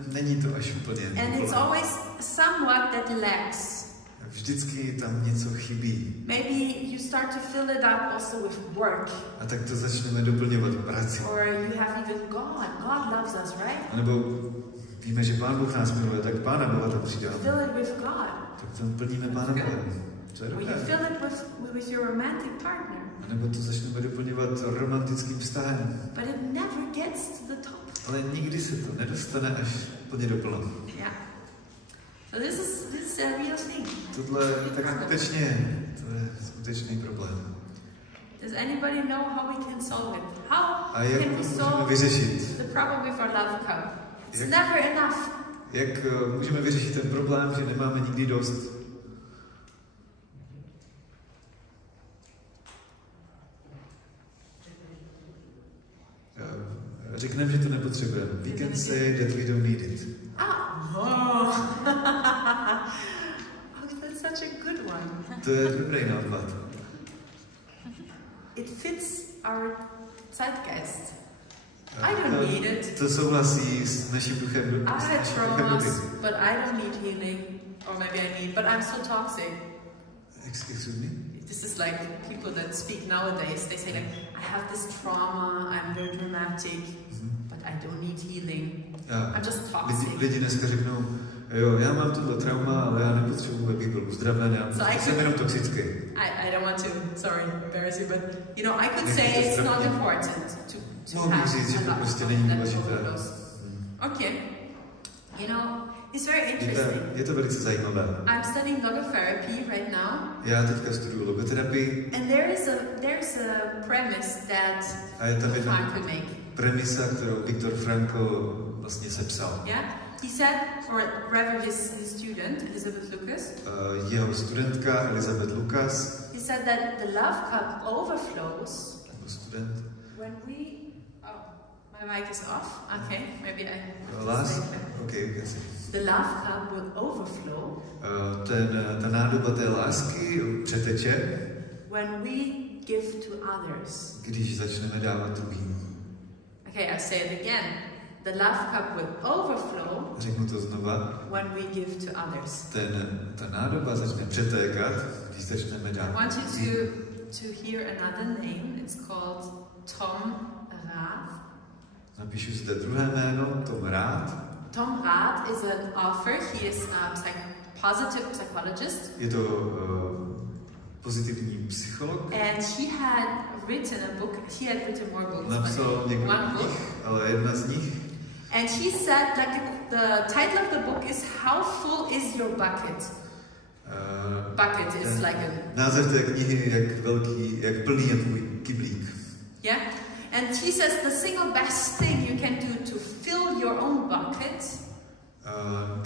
Není to až úplně. And it's always somewhat that lacks. Vždycky tam něco chybí. Maybe you start to fill it up also with work. A tak to začneme doplňovat prací. Or you have even God. God loves us, right? A nebo víme, že Pán Bůh nás miluje, tak Pána Boha tam přidáme. Fill it with God. Tak tam plníme Pána Boha. Or you fill it with your romantic partner. A nebo to začneme doplňovat romantickým vztahem. But it never gets to the top. Ale nikdy se to nedostane až plně do plna. Yeah. So this is a real thing. Tohle tak skutečně, to je skutečný problém. Does anybody know how we can solve it? How a jak can we solve the problem with our love cup? It's never enough. Jak můžeme vyřešit ten problém, že nemáme nikdy dost? Řekneme, že to nepotřebujeme. We can say that we don't need it. Oh, that's such a good one. To je dobrý nápad. It fits our zeitgeist. I don't need it. To souhlasí s naším duchem. I had traumas, but I don't need healing. Or maybe I need, but I'm so toxic. Excuse me? This is like people that speak nowadays. They say like, I have this trauma, I'm very dramatic, but I don't need healing. I'm just toxic. Lidi dneska řeknou, jo, já mám tohle trauma, ale já nepotřebuji, abych byl uzdraven, já jsem jenom toxický. I don't want to, sorry, embarrass you, but you know, I could say it's not important to have a lot of Okay, you know, it's very interesting. Je to velice zajímavé. I'm studying logotherapy right now. Já teďka studuju logoterapii. And there's a premise that Frank could make. Premisa, kterou Viktor Frankl vlastně sepsal. Yeah, he said, or rather his student Elizabeth Lucas. Jeho studentka Elizabeth Lucas. He said that the love cup overflows. Student. When we my mic is off. Okay, maybe I. Okay, you can see. The love cup will overflow. Ta nádoba té lásky přeteče. When we give to others. Když začneme dávat druhým. Okay, I say it again. The love cup will overflow. Řeknu to znova. When we give to others. Ta nádoba začne přetékat, když začneme dávat. I want you to hear another name. It's called Tom Rath. Napíšu zde druhé jméno, Tom Rath. Tom Rath is an author. He is a positive psychologist. Je to pozitivní psycholog. And he had written a book. He had written more books. Napsal několik knih, ale jedna z nich. And he said, like the title of the book is "How full is your bucket?" Bucket is like a. Název té knihy jak plný je tvůj kyblík. Yeah. And he says the single best thing you can do to fill your own bucket.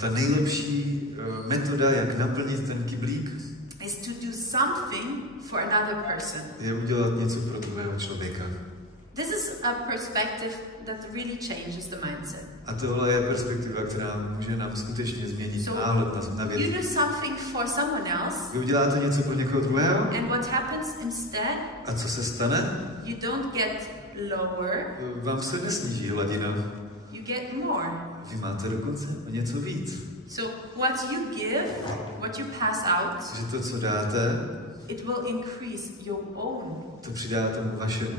Ta nejlepší metoda, jak naplnit ten kyblík, is to do something for another person. Je udělat něco pro druhého člověka. This is a perspective that really changes the mindset. A tohle je perspektiva, která může nám skutečně změnit náhled na věci. You do something for someone else. Vy uděláte něco pro někoho druhého. And what happens instead? A co se stane? You don't get lower. Vám se nesníží hladina. You get more. Vy máte dokonce o něco víc. So what you give, what you pass out, že to, co dáte, it will increase your own. To přidá tomu vašemu.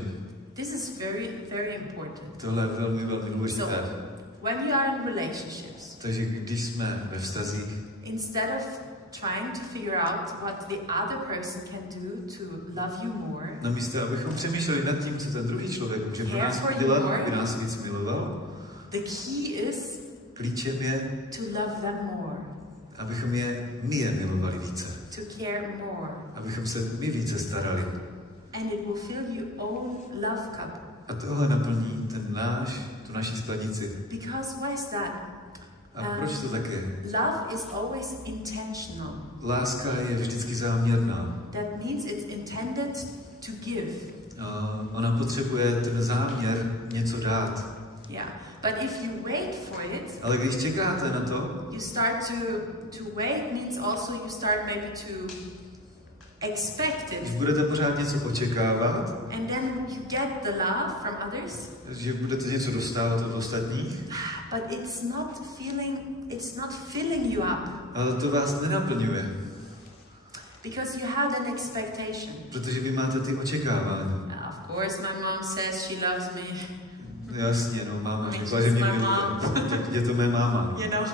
This is very, very important. Tohle je velmi, velmi důležité. So, when you are in relationships, takže když jsme ve vztazích, instead of trying to figure out what the other person can do to love you more, namísto abychom přemýšleli nad tím, co ten druhý člověk může pro nás udělat, aby nás víc miloval, the key is klíčem je to love them more. Abychom my je milovali více. To care more. Abychom se my více starali. And it will fill your own love cup. A tohle naplní tu naši sklenici. Because why is that? A proč to tak je? Love is always intentional. Láska je vždycky záměrná. That means it's intended to give. Ona potřebuje ten záměr něco dát. Yeah. But if you wait for it, ale když čekáte na to, you start to wait means also you start maybe to expect it. Když budete pořád něco očekávat, and then you get the love from others, že budete něco dostávat od ostatních, but it's not filling you up. Ale to vás nenaplňuje. Because you had an expectation. Protože vy máte ty očekávání. Of course my mom says she loves me. Jasně, no, máma řekla, že mě miluje. Je to mé máma. You know?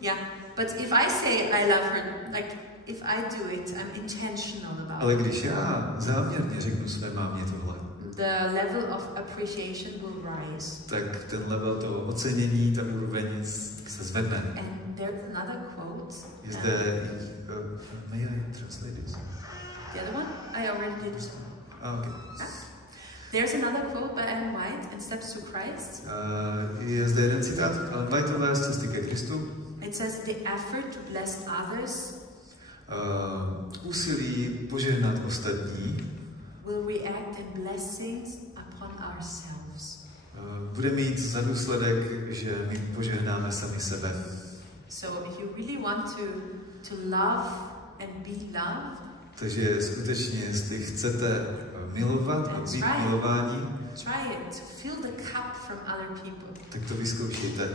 Yeah, but if I say I love her, like if I do it, I'm intentional about it. Ale když já záměrně řeknu své mámě tohle, the level of appreciation will rise. Tak ten level toho ocenění, ta úroveň se zvedne. And there's another quote. Je zde, may I translate this? The other one? I already did. Okay. There's another quote by Ellen White in Steps to Christ. Je zde jeden citát Ellen Whiteové z Cesty ke Kristu. It says the effort to bless others úsilí požehnat ostatní will react in blessings upon ourselves. Bude mít za důsledek, že my požehnáme sami sebe. So if you really want to love and be loved, takže skutečně, jestli chcete milovat a být milování, try it to fill the cup from other people. Tak to vyzkoušejte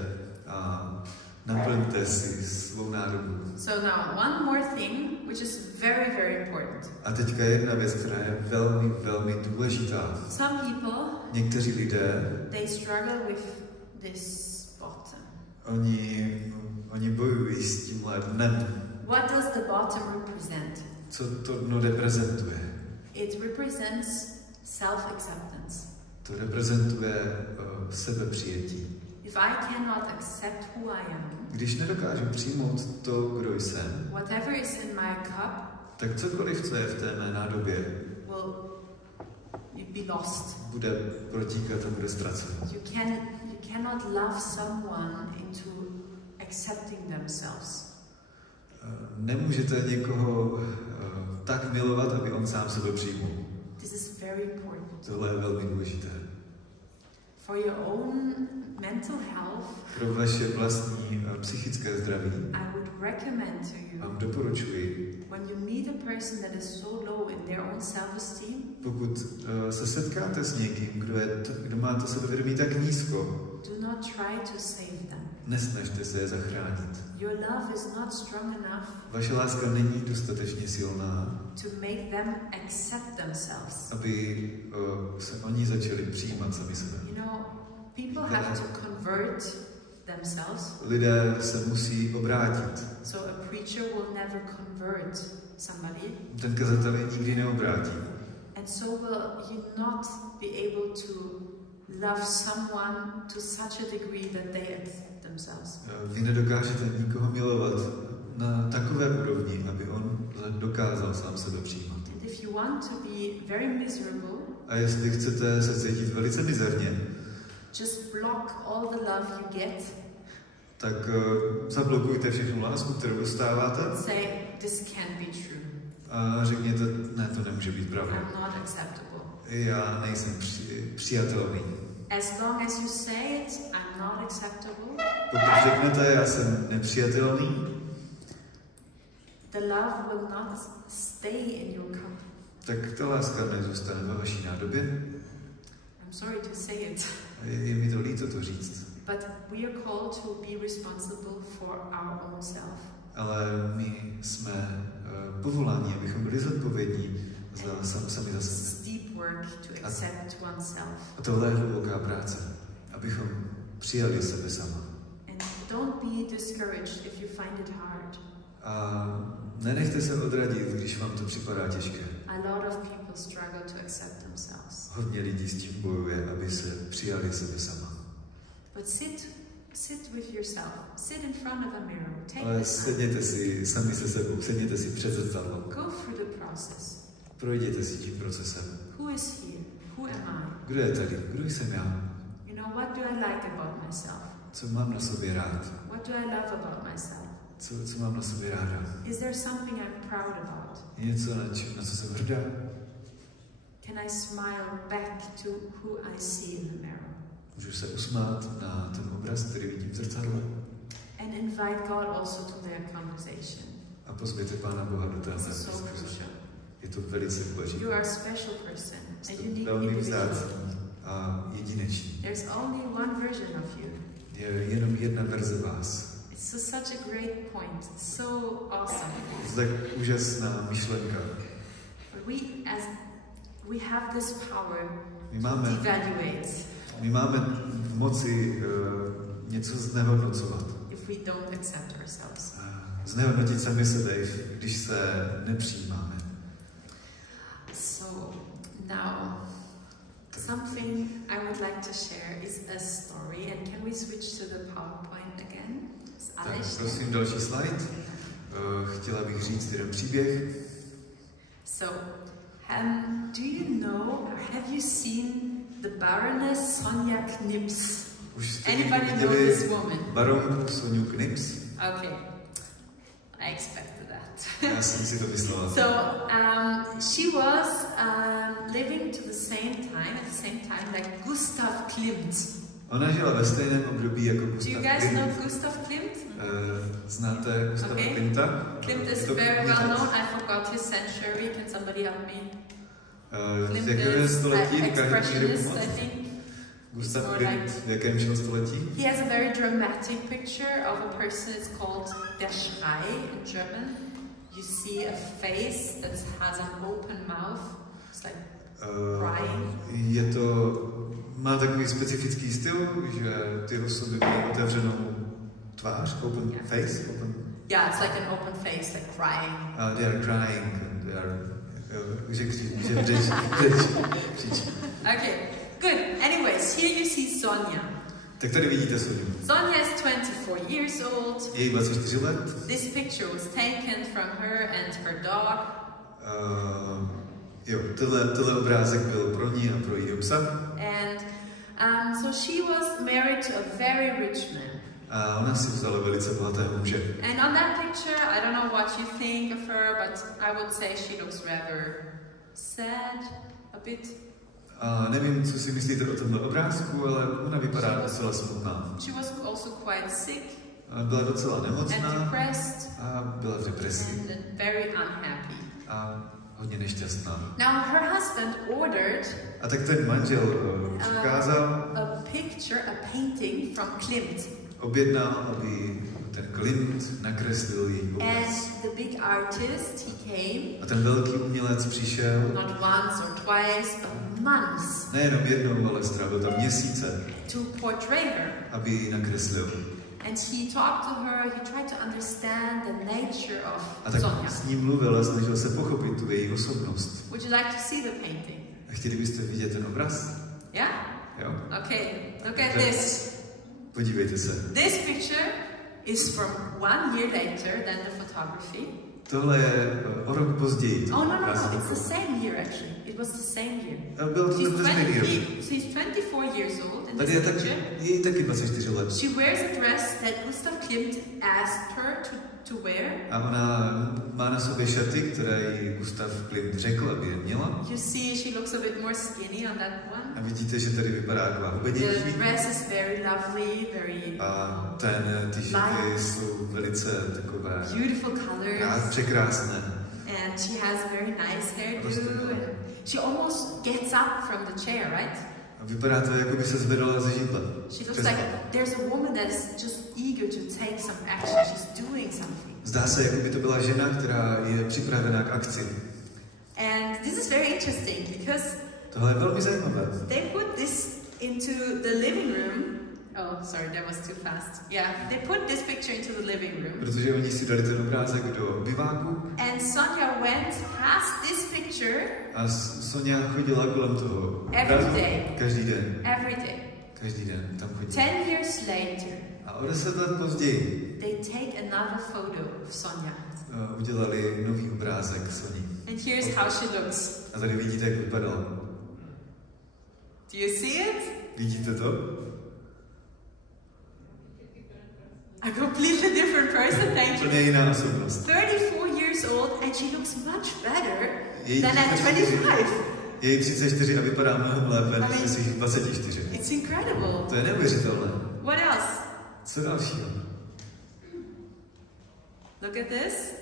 a naplňte si svou nádobu. So now one more thing, which is very, very important. A teďka jedna věc, která je velmi, velmi důležitá. Some people, někteří lidé, they struggle with this bottom. Oni bojují s tímhle dnem. What does the bottom represent? Co to dno reprezentuje? It represents self-acceptance. To reprezentuje sebepřijetí. If I cannot accept who I am, když nedokážu přijmout to, kdo jsem, whatever is in my cup, tak cokoliv, co je v té mé nádobě, will be lost. Bude protíkat a bude ztracen. You cannot love someone into accepting themselves. Nemůžete někoho tak milovat, aby on sám sebe přijmul. This is very important. Tohle je velmi důležité. For your own mental health, pro vaše vlastní psychické zdraví, I would recommend to you, vám doporučuji, when you meet a person that is so low in their own self-esteem, pokud se setkáte s někým, kdo má to sebevědomí tak nízko, do not try to save them. Nesnažte se je zachránit. Your love is not strong enough. Vaše láska není dostatečně silná, to make them accept themselves. Aby se oni začali přijímat sami sebe. You know, people have to convert themselves. Lidé se musí obrátit. So a preacher will never convert somebody. Ten kazatel je nikdy neobrátí. And so will you not be able to love someone to such a degree that they accept themselves. Vy nedokážete nikoho milovat na takové úrovni, aby on dokázal sám sebe přijímat. And if you want to be very miserable, a jestli chcete se cítit velice mizerně, just block all the love you get. Tak zablokujte všechnu lásku, kterou dostáváte. Say, this can't be true. A řekněte, ne, to nemůže být pravda. I'm not acceptable. Já nejsem přijatelný. As long as you say it, I'm not acceptable. Pokud řeknete, já jsem nepřijatelný, the love will not stay in your cup. Tak ta láska nezůstane ve vaší nádobě. I'm sorry to say it. Je mi to líto to říct. But we are called to be responsible for our own self. Ale my jsme povoláni, abychom byli zodpovědní sami za sebe. Deep work to accept oneself. A tohle je hluboká práce, abychom přijali sebe sama. And don't be discouraged if you find it hard. A nenechte se odradit, když vám to připadá těžké. A lot of people struggle to accept themselves. Hodně lidí s tím bojuje, aby se přijali sebe sama. But sit with yourself. Sit in front of a mirror. Take Ale sedněte si sami se sebou, sedněte si před zrcadlem. Go through the process. Projděte si tím procesem. Who is here? Who am I? Kdo je tady? Kdo jsem já? You know, what do I like about myself? Co mám na sobě rád? What do I love about myself? Co mám na sobě ráda? Is there something I'm proud about? Je něco, na co jsem hrdá? Can I smile back to who I see in the mirror? Můžu se usmát na ten obraz, který vidím v zrcadle. And invite God also to their conversation. A pozvěte Pána Boha do téhle diskuze. Je to velice důležité. You are a special person. A unique velmi vzácný a jedinečný. There's only one version of you. Je jenom jedna verze vás. It's such a great point. So awesome. To je tak úžasná myšlenka. But we have this power to evaluate. My máme v moci něco znehodnocovat. If we don't accept ourselves. Znehodnotit sami sebe, když se nepřijímáme. So now, something I would like to share is a story. And can we switch to the PowerPoint again? Tak, prosím, další slide. Chtěla bych říct jeden příběh. So, do you know, have you seen the Baroness Sonja Knips? Anybody know this woman? Baronku Sonju Knips? Okay, I expected that. Já jsem si to myslela. So, she was living at the same time like Gustav Klimt. Ona žila ve stejném období jako Gustav Klimt. Do you guys know Gustav Klimt? Znáte Gustava Klimta? Klimt is very well known. I forgot his century. Can somebody help me? Klimt is expressionist, I think. Gustav Klimt, v jakém žil století? He has a very dramatic picture of a person. It's called der Schrei in German. You see a face that has an open mouth. It's like crying. Má takový specifický styl, že ty osoby mají otevřenou tvář, open face, open. Yeah, it's like an open face, like crying. They are crying, they are, že křičí. Okay, good. Anyways, here you see Sonja. Tak tady vidíte Sonju. Sonja is 24 years old. Je 24 let. This picture was taken from her and her dog. Tenhle obrázek byl pro ní a pro jejího psa. And so she was married to a very rich man. A ona si vzala velice bohatého muže. And on that picture, I don't know what you think of her, but I would say she looks rather sad, a bit. A nevím, co si myslíte o tomhle obrázku, ale ona vypadá docela smutná. She was also quite sick. Byla docela nemocná. And depressed. A byla v depresi. And very unhappy. A hodně nešťastná. Now her husband ordered. A tak ten manžel přikázal. A picture, a painting from Klimt. Objednal, aby ten Klimt nakreslil její obraz. And the big artist, he came. A ten velký umělec přišel. Not once or twice, but months. Nejenom jednou, ale strávil tam měsíce. To portray her. Aby ji nakreslil. And he talked to her, he tried to understand the nature of a tak Sonja. S ním mluvil a snažil se pochopit tu její osobnost. Would you like to see the painting? A chtěli byste vidět ten obraz? Yeah? Jo. Okay, look at this. Podívejte se. This picture is from 1 year later than the photography. Tohle je o rok později. Oh no, it's the same year actually. It was the same year. Byl to ten stejný rok. She's 24 years old in this Tady picture. je taky 24 let. She wears a dress that Gustav Klimt asked her to wear. A ona má na sobě šaty, které jí Gustav Klimt řekl, aby je měla. You see, she looks a bit more skinny on that one. A vidíte, že tady vypadá taková hubenější. The dress is very lovely, very. A ty šaty jsou velice takové. Beautiful colors. Překrásné. And she has very nice hairdo. And she almost gets up from the chair, right? A vypadá to, jako by se zvedala ze židle. She looks like there's a woman that is just eager to take some action. She's doing something. Zdá se, jako by to byla žena, která je připravená k akci. And this is very interesting because tohle je velmi zajímavé. They put this into the living room. Oh, sorry, that was too fast. Yeah, they put this picture into the living room. Protože oni si dali ten obrázek do biváku. And Sonja went past this picture. A Sonja chodila kolem toho. Every day. Každý den. Every day. Každý den tam chodila. 10 years later. A o 10 let později. They take another photo of Sonja. Udělali nový obrázek Soni. And here's how she looks. A tady vidíte, jak vypadala. Do you see it? Vidíte to? A completely different person, thank you. To je jiná osobnost. 34 years old and she looks much better than at 25. Je 34 a vypadá mnohem lépe než ve svých 24. It's incredible. To je neuvěřitelné. What else? Co dalšího? Look at this.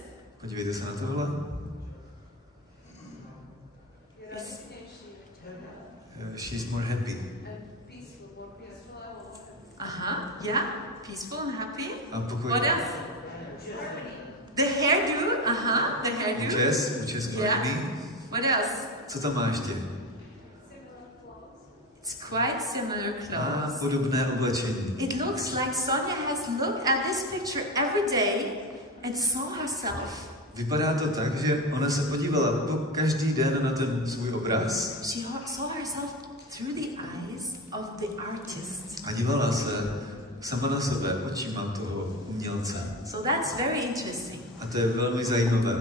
Podívejte se na tohle. She's more happy. Aha, yeah, peaceful and happy. What else? The hairdo, aha, the hairdo. Účes, yeah. What else? Co tam má ještě? It's quite similar clothes. Podobné oblečení. It looks like Sonja has looked at this picture every day and saw herself. Vypadá to tak, že ona se podívala každý den na ten svůj obraz. She saw herself through the eyes of the artist. A dívala se sama na sebe očima toho umělce. So that's very interesting. A to je velmi zajímavé.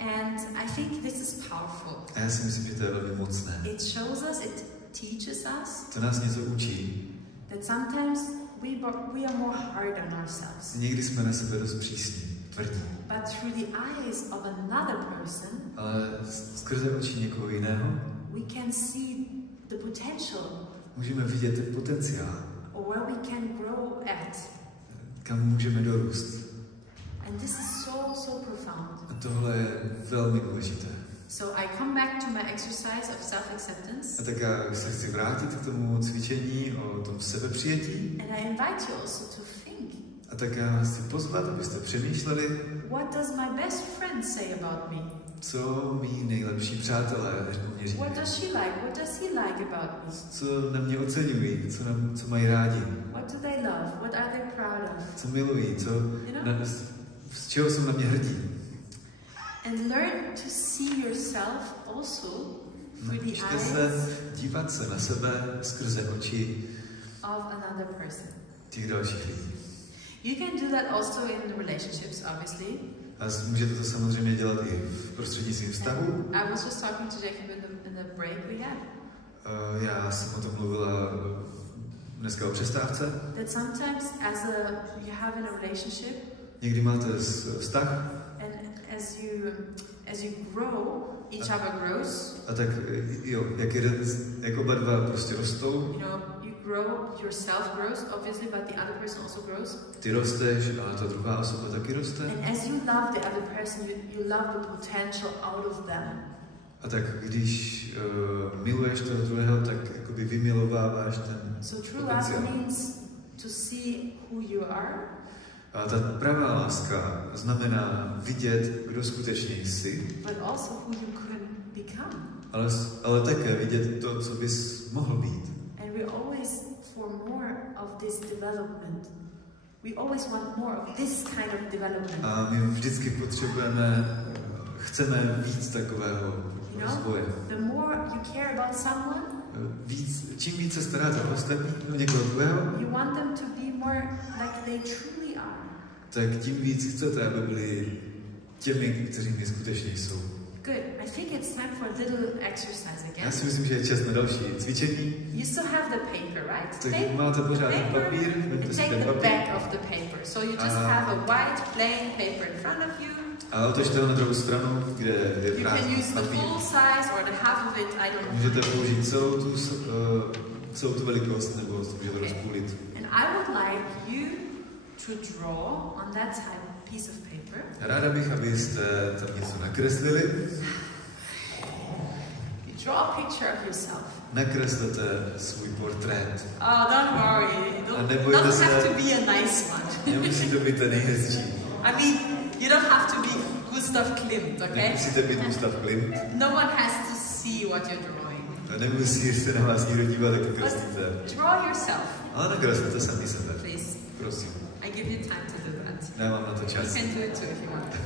And I think this is powerful. A já si myslím, že to je velmi mocné. It shows us, it teaches us. To nás něco učí. That sometimes we are more hard on ourselves. Někdy jsme na sebe dost přísní, tvrdí. But through the eyes of another person, ale skrze oči někoho jiného, we can see the potential. Můžeme vidět ten potenciál. Or where we can grow at. Kam můžeme dorůst. And this is so profound. A tohle je velmi důležité. So I come back to my exercise of self-acceptance. A tak já se chci vrátit k tomu cvičení o tom sebepřijetí. And I invite you also to think. A tak já vás chci pozvat, abyste přemýšleli. What does my best friend say about me? Co mý nejlepší přátelé mě říkají? What does she like? What does he like about me? Co na mě oceňují? Co mají rádi? What do they love? What are they proud of? Co milují? Z čeho jsou na mě hrdí? And learn to see yourself also through the eyes se dívat se na sebe skrze oči of another person. Těch dalších lidí. You can do that also in relationships, obviously. A můžete to samozřejmě dělat i v prostřednictvím vztahu. I was just talking to Jacob in the break we had. Já jsem o tom mluvila dneska o přestávce. That sometimes you have in a relationship. Někdy máte vztah. And as you grow, each other grows. A tak jo, jak oba dva prostě rostou. You know, you grow, yourself grows, obviously, but the other person also grows. Ty rosteš, ale ta druhá osoba taky roste. And as you love the other person, you love the potential out of them. A tak když miluješ toho druhého, tak jakoby vymilováváš ten So true love means to see who you are. A ta pravá láska znamená vidět, kdo skutečně jsi, but also who you could become. ale také vidět to, co bys mohl být. And we always for more of this development. We always want more of this kind of development. A my vždycky chceme víc takového rozvoje. The more you care about someone, čím více staráte o ostatní, o někoho druhého, you want them to be more like they truly are. Tak tím víc chcete, aby byli těmi, kteří skutečně jsou. Good. I think it's time for a little exercise again. Já si myslím, že je čas na další cvičení. You still have the paper, right? Tak máte pořád ten papír, and take the back of the paper. So you just have a white plain paper in front of you. A otočte ho na druhou stranu, kde je you can use the full size or the half of it, I don't know. Můžete použít celou tu velikost, nebo můžete rozpůlit. And I would like you to draw on that piece of paper. Ráda bych, abyste tam něco nakreslili. You draw a picture of yourself. Nakreslete svůj portrét. Oh, don't worry. It doesn't have to be a nice one. Nemusí to být ten nejhezčí. I mean, you don't have to be Gustav Klimt, okay? Nemusíte být Gustav Klimt. No one has to see what you're drawing. A nemusí se na vás někdo dívat, jak kreslíte. Draw yourself. Ale nakreslete sami sebe. Please. Prosím. I give you time to do that. Dávám na to čas. You can do it too if you want.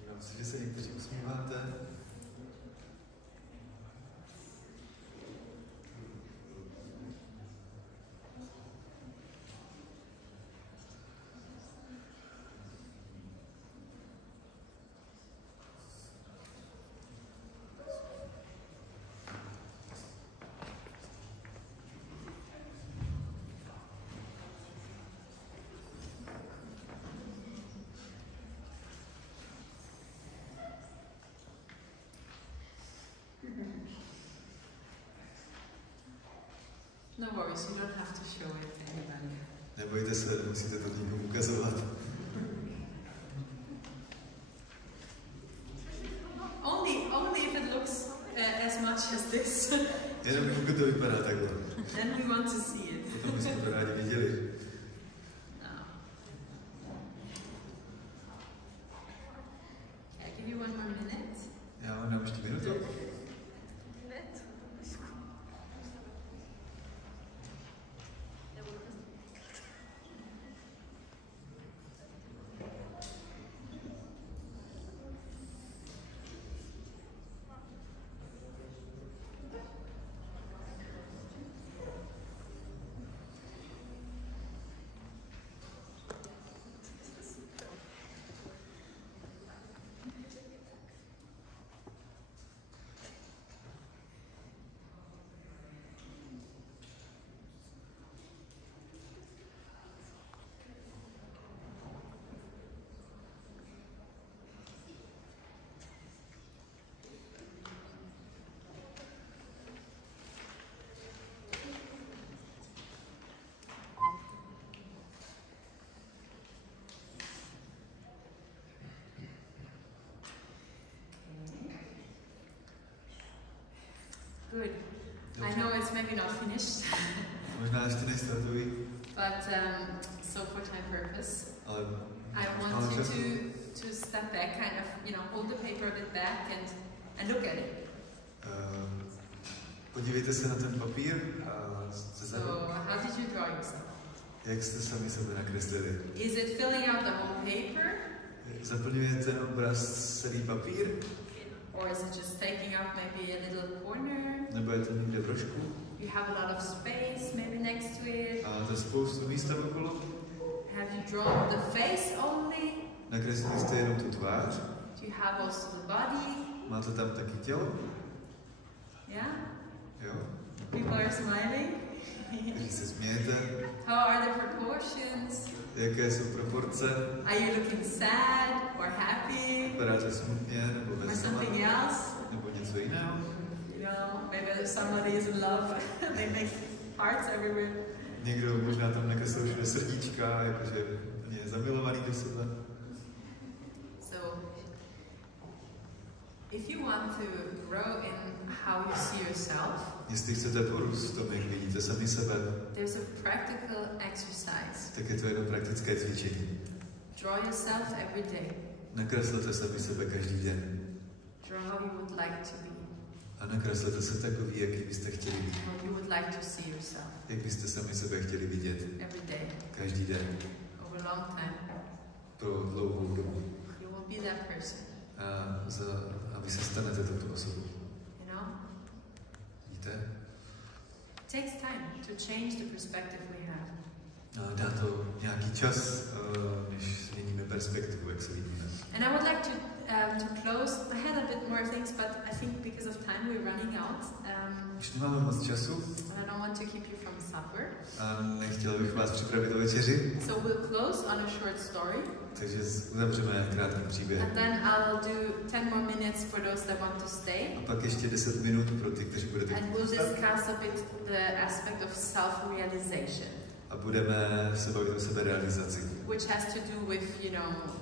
Dívám se, že se někteří usmíváte. No worries, you don't have to show it to anybody. Nebojte se, musíte to nikomu ukazovat. Only if it looks as much much as this. Jenom pokud to vypadá takhle. Then we want to see it. Potom bychom to rádi viděli. No. Can I give you 1 more minute? Já vám dám ještě minutu. Good. I know it's maybe not finished. Možná ještě nestartují. But so for time purpose, I want ale you to step back, kind of, hold the paper a bit back and look at it. Podívejte se na ten papír a So how did you draw yourself? Jak jste sami sebe nakreslili? Is it filling out the whole paper? Zaplňuje ten obraz celý papír? Or is it just taking up maybe a little corner? Nebo je to někde v rožku? You have a lot of space maybe next to it. A máte spoustu místa okolo? Have you drawn the face only? Nakreslili jste jenom tu tvář? Do you have also the body? Máte tam taky tělo? Yeah? Jo. People are smiling. Když se smějete? How are the proportions? Jaké jsou proporce? Are you looking sad or happy? Vypadáte smutně nebo Or veselé? something else? Nebo něco jiného? Maybe somebody is in love. They make hearts everywhere. Někdo možná tam nakreslil všude srdíčka, jakože je zamilovaný do sebe. So, if you want to grow in how you see yourself, Jestli chcete porůst v tom, jak vidíte sami sebe, there's a practical exercise. tak je to jedno praktické cvičení. Draw yourself every day. Nakreslete sami sebe každý den. Draw how you would like to be. A nakreslete se takový, jaký byste chtěli být. How you would like to see yourself. Jak byste sami sebe chtěli vidět. Every day. Každý den. Over a long time. Pro dlouhou dobu. You will be that person. A vy se stanete touto osobou. You know? Víte? It takes time to change the perspective we have. A dá to nějaký čas, než změníme perspektivu, jak se vidíme. And I would like to close. I had a bit more things, but I think because of time we're running out. Už nemáme moc času. And I don't want to keep you from supper. A nechtěla bych vás připravit o večeři. So we'll close on a short story. Takže uzavřeme krátký příběh. And then I'll do 10 more minutes for those that want to stay. A pak ještě 10 minut pro ty, kteří budete chtít. And we'll discuss a bit the aspect of self-realization. A budeme se bavit o seberealizaci. Which has to do with,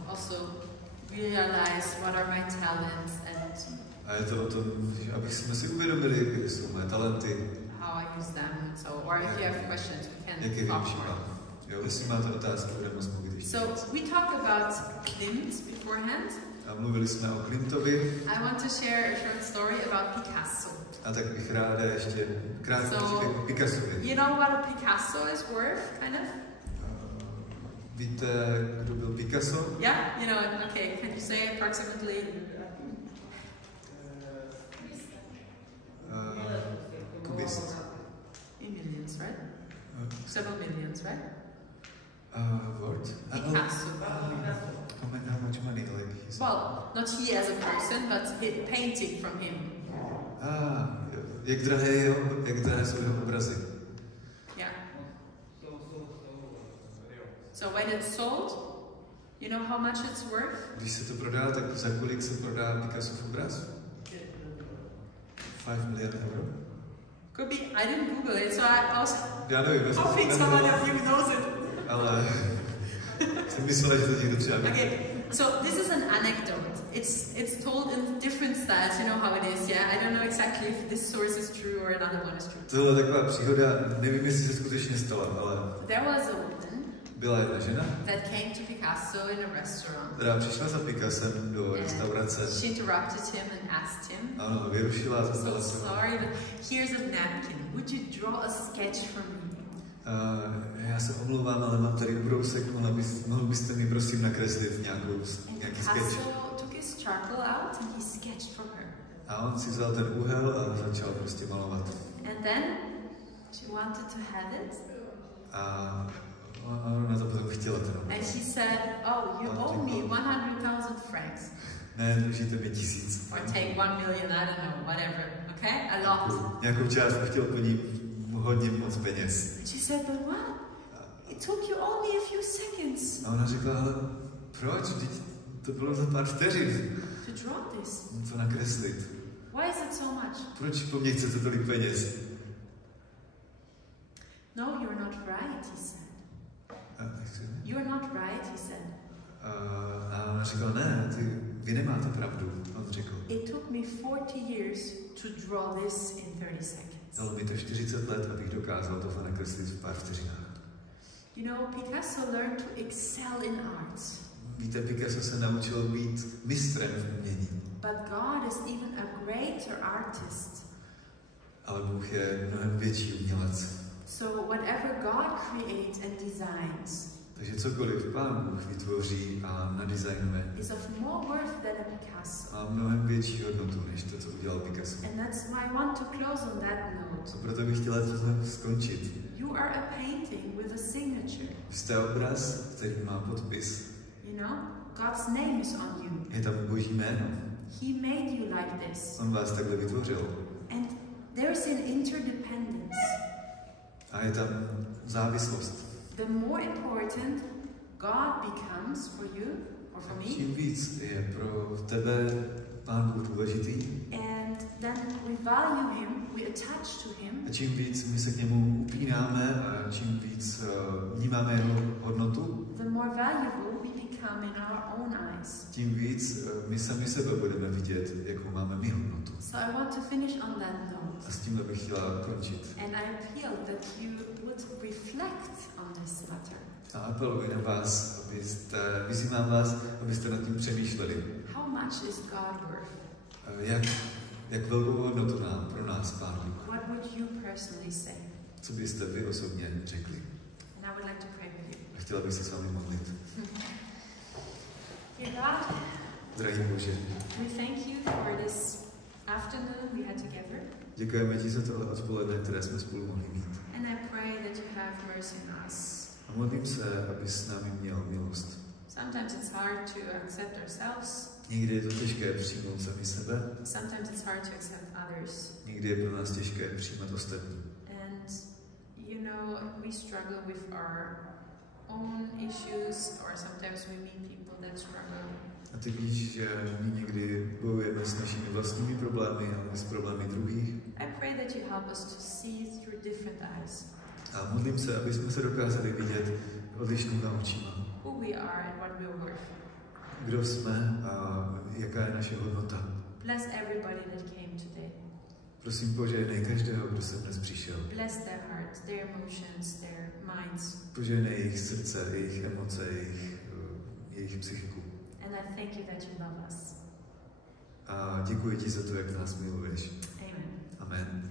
also realize what are my talents and a je to o tom, aby jsme si uvědomili, kde jsou mé talenty. How I use them. So, or if you have questions, we can jak je talk využívám. more. Jo, jestli máte otázky, budeme moc mluvit ještě. So we talked about Klimt beforehand. A mluvili jsme o Klimtovi. I want to share a short story about Picasso. A tak bych ráda ještě krátký příběh o Picassovi. You know what a Picasso is worth, kind of? Víte, kdo byl Picasso? Yeah, okay, can you say approximately? Kubist. In millions, right? Several millions, right? What? Picasso. How much money, like he's... Well, not he as a person, but painting from him. Jak drahé jsou jeho obrazy. Yeah. So when it's sold, you know how much it's worth? Když se to prodá, tak za kolik se prodá Picassov obraz? 5 milionů euro. Could be, I didn't Google it, so I was hoping someone of you knows it. Ale jsem myslela, že to někdo třeba ví. Okay, so this is an anecdote. It's told in different styles, you know how it is, yeah? I don't know exactly if this source is true or another one is true. Tohle je taková příhoda, nevím, jestli se skutečně stala, ale there was a woman byla jedna žena, that came to Picasso in a restaurant. která přišla za Picassem do restaurace. She interrupted him and asked him. Ano, vyrušila a zeptala se. Sorry, but here's a napkin. Would you draw a sketch for me? Já se omlouvám, ale mám tady ubrousek, mohl byste mi prosím nakreslit nějaký sketch. Took his charcoal out and he sketched for her. A on si vzal ten úhel a začal prostě malovat. And then she wanted to have it. A ona to potom chtěla ten úhel. And she said, oh, you owe me 100,000 francs. Ne, dlužíte mi 1000. Or take 1 million, I don't know, whatever. Okay? A lot. Nějakou částku chtěl po ní hodně moc peněz. She said, but what? It took you only a few seconds. A ona řekla, ale proč? To bylo za pár vteřin. To draw this. To nakreslit. Why is it so much? Proč po mně chcete tolik peněz? No, you're not right, he said. You're not right, he said. A ona řekla, ne, vy nemáte pravdu, on řekl. It took me 40 years to draw this in 30 seconds. Dalo mi to 40 let, abych dokázal tohle nakreslit v pár vteřinách. You know, Picasso learned to excel in arts. Víte, Picasso se naučil být mistrem v umění. But God is even a greater artist. Ale Bůh je mnohem větší umělec. So whatever God creates and designs, takže cokoliv Pán Bůh vytvoří a nadizajnuje, is of more worth than a Picasso. Má mnohem větší hodnotu než to, co udělal Picasso. And that's why I want to close on that note. A proto bych chtěla tímhle skončit. You are a painting with a signature. Jste obraz, který má podpis. You know, God's name is on you. Je tam Boží jméno. He made you like this. On vás takhle vytvořil. And there's an interdependence. A je tam závislost. The more important God becomes for you or for me. Čím víc je pro tebe Pán Bůh důležitý. And then we value him, we attach to him. A čím víc my se k němu upínáme a čím víc vnímáme jeho hodnotu, the more valuable we become in our own eyes. Tím víc my sami sebe budeme vidět, jakou máme my hodnotu. So I want to finish on that note. A s tímhle bych chtěla končit. And I appeal that you would reflect on this matter. A apeluji na vás, vyzývám vás, abyste nad tím přemýšleli. How much is God worth? Jak velkou hodnotu nám pro nás Pán Bůh? What would you personally say? Co byste vy osobně řekli? And I would like to pray with you. A chtěla bych se s vámi modlit. Dear God, drahý Bože, we thank you for this afternoon we had together. Děkujeme ti za tohle odpoledne, které jsme spolu mohli mít. And I pray that you have mercy on us. A modlím se, aby s námi měl milost. Sometimes it's hard to accept ourselves. Někdy je to těžké přijmout sami sebe. Sometimes it's hard to accept others. Někdy je pro nás těžké přijímat ostatní. And you know, we struggle with our own issues, or sometimes we meet people that struggle. A ty víš, že my někdy bojujeme s našimi vlastními problémy a s problémy druhých. I pray that you help us to see through different eyes. A modlím se, aby jsme se dokázali vidět odlišnýma očima. Who we are and what we're worth. Kdo jsme a jaká je naše hodnota. Bless everybody that came today. Prosím, požehnej každého, kdo sem dnes přišel. Bless their hearts, their emotions, their minds. Požehnej jejich srdce, jejich emoce, jejich psychiku. And I thank you that you love us. A děkuji ti za to, jak nás miluješ. Amen. Amen.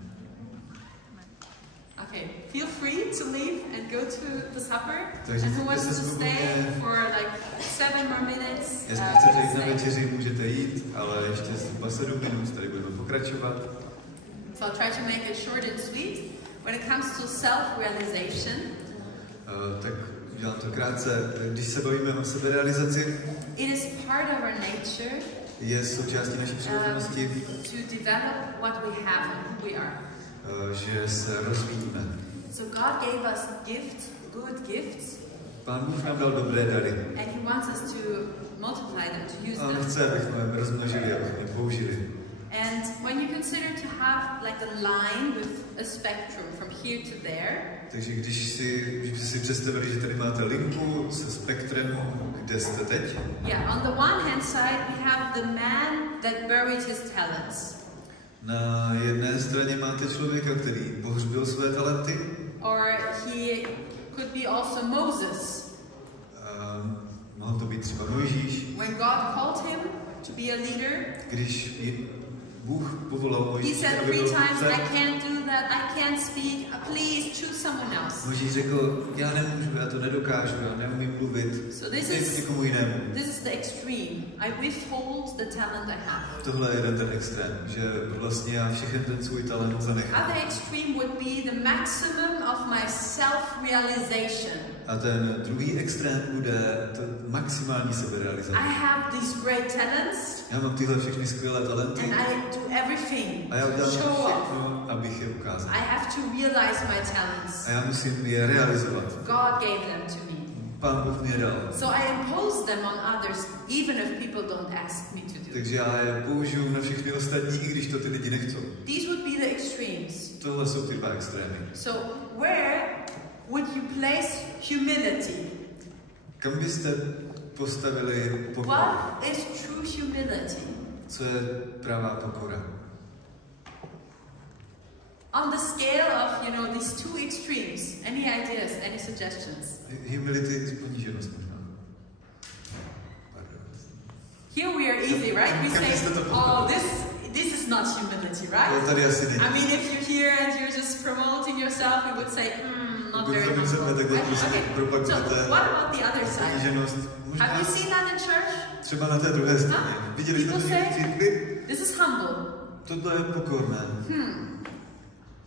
Okay, feel free to leave and go to the supper. Takže and who wants to stay for like 7 more minutes? Jestli chcete jít na večeři, můžete jít, ale ještě zhruba 7 minut, tady budeme pokračovat. So I'll try to make it short and sweet. When it comes to self-realization, tak udělám to krátce. Když se bavíme o seberealizaci, it is part of our nature. Je součástí naší přirozenosti. To develop what we have and who we are. Že se rozvíjíme. So God gave us gifts, good gifts. Pán Bůh nám dal dobré dary. And He wants us to multiply them, to use them. On chce, abychom je rozmnožili, abychom je použili. And when you consider to have like a line with a spectrum from here to there. Takže když si představili, že tady máte linku se spektrem, kde jste teď. Yeah, on the one hand side we have the man that buried his talents. Na jedné straně máte člověka, který pohřbil své talenty. Or he could be also Moses. Mohl to být třeba Mojžíš. When God called him to be a leader, když Bůh povolal Mojžíše, he said 3 times, I can't do that, I can't speak, please choose someone else. Mojžíš řekl, já nemůžu, já to nedokážu, já neumím mluvit, dejte někomu jinému. This is the extreme. I withhold the talent I have. Tohle je jeden ten extrém, že vlastně já všechen ten svůj talent zanechám. Other extreme would be the maximum of my self-realization. A ten druhý extrém bude to maximální seberealizace. I have these great talents. Já mám tyhle všechny skvělé talenty. And I do everything. A já udělám show všechno, abych je ukázal. I have to realize my talents. A já musím je realizovat. God gave them to me. Pán Bůh mě dal. So I impose them on others, even if people don't ask me to do. Takže já je použiju na všechny ostatní, i když to ty lidi nechcou. These would be the extremes. Tohle jsou ty dva extrémy. So where would you place humility? Kam byste postavili pokoru? What is true humility? Co je pravá pokora? On the scale of, these 2 extremes, any ideas, any suggestions? Humility is poníženost možná. Here we are easy, right? We say, oh, this is not humility, right? Tady asi není. I mean, if you're here and you're just promoting yourself, we would say, not very humble. Okay, so what about the other side? Have you seen that in church? Třeba na té druhé straně. Viděli jste to v církvi? This is humble. Tohle je pokorné.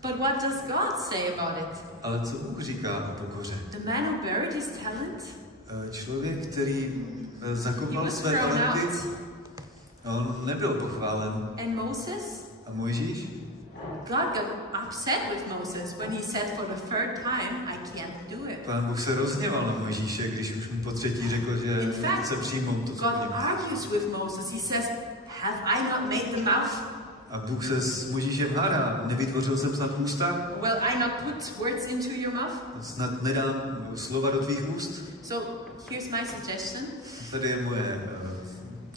But what does God say about it? Ale co Bůh říká o pokoře? The man who buried his talent? Člověk, který zakopal své talenty, on nebyl pochválen. And Moses? A Mojžíš? God got upset with Moses when he said for the 3rd time, I can't do it. Pán Bůh se rozhněval na Mojžíše, když už mu po třetí řekl, že nechce přijmout to, co God argues with Moses. He says, have I not made the mouth? A Bůh se s Mojžíšem hádá. Nevytvořil jsem snad ústa? Will I not put words into your mouth? Snad nedám slova do tvých úst? So here's my suggestion. Tady je moje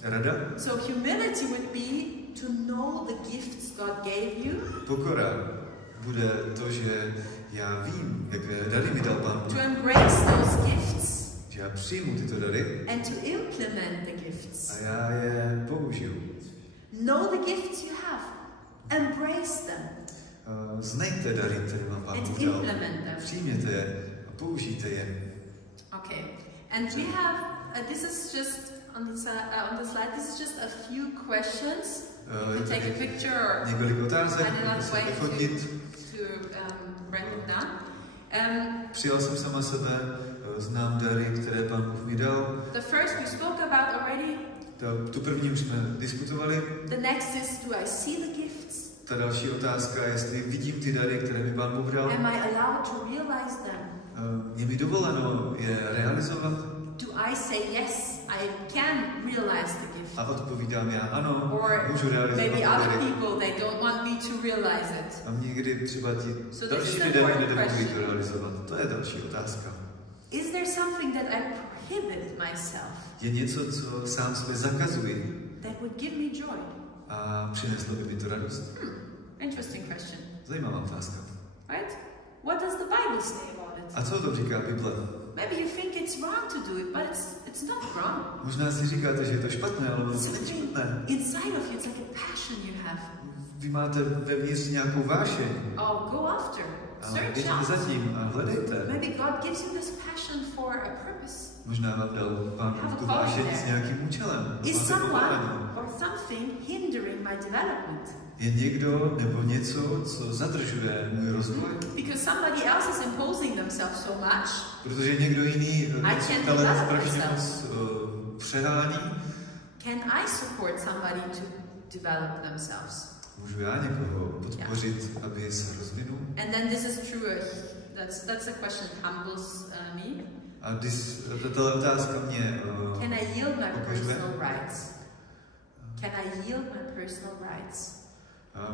rada. So humility would be to know the gifts God gave you. Pokora bude to, že já vím, jaké dary mi dal Pán Bůh. To embrace those gifts. Že já přijmu tyto dary. And to implement the gifts. A já je použiju. Know the gifts you have. Embrace them. Znejte dary, které vám Pán Bůh dal. Přijměte je a použijte je. Okay. And we have, this is just on the slide, this is just a few questions. You take a picture or několik otázek, find another way fotit. to write them down. Přijal jsem sama sebe, znám dary, které Pán Bůh mi dal. The first we spoke about already. Tu první už jsme diskutovali. The next is, do I see the gifts? Ta další otázka je, jestli vidím ty dary, které mi Pán Bůh dal. Am I allowed to realize them? Je mi dovoleno je realizovat? Do I say yes, I can realize the gift? A odpovídám já ano, or můžu realizovat maybe dary. other people, they don't want me to realize it. A někdy třeba ti další lidé mi nedovolí to realizovat. To je další otázka. Is there something that I prohibit myself? Je něco, co sám sobě zakazuji. That would give me joy. A přineslo by mi to radost. Interesting question. Zajímavá otázka. Right? What does the Bible say about it? A co o tom říká Bible? Maybe you think it's wrong to do it, but it's not wrong. Možná si říkáte, že je to špatné, ale to není špatné. Inside of you, it's like a passion you have. Vy máte vevnitř nějakou vášeň. Oh, go after. Search Běžte out. zatím a hledejte. Maybe God gives you this passion for a purpose. Možná vám dal Pán Bůh tu vášeň s nějakým účelem. Is someone or something hindering my development? Je někdo nebo něco, co zadržuje můj rozvoj? Because somebody else is imposing themselves so much. Protože někdo jiný talent strašně moc přehání. Can I support somebody to develop themselves? Můžu já někoho podpořit, aby se rozvinul? And then this is true. That's a question that humbles me. A tato otázka mě Can I yield my personal rights? Can I yield my personal rights?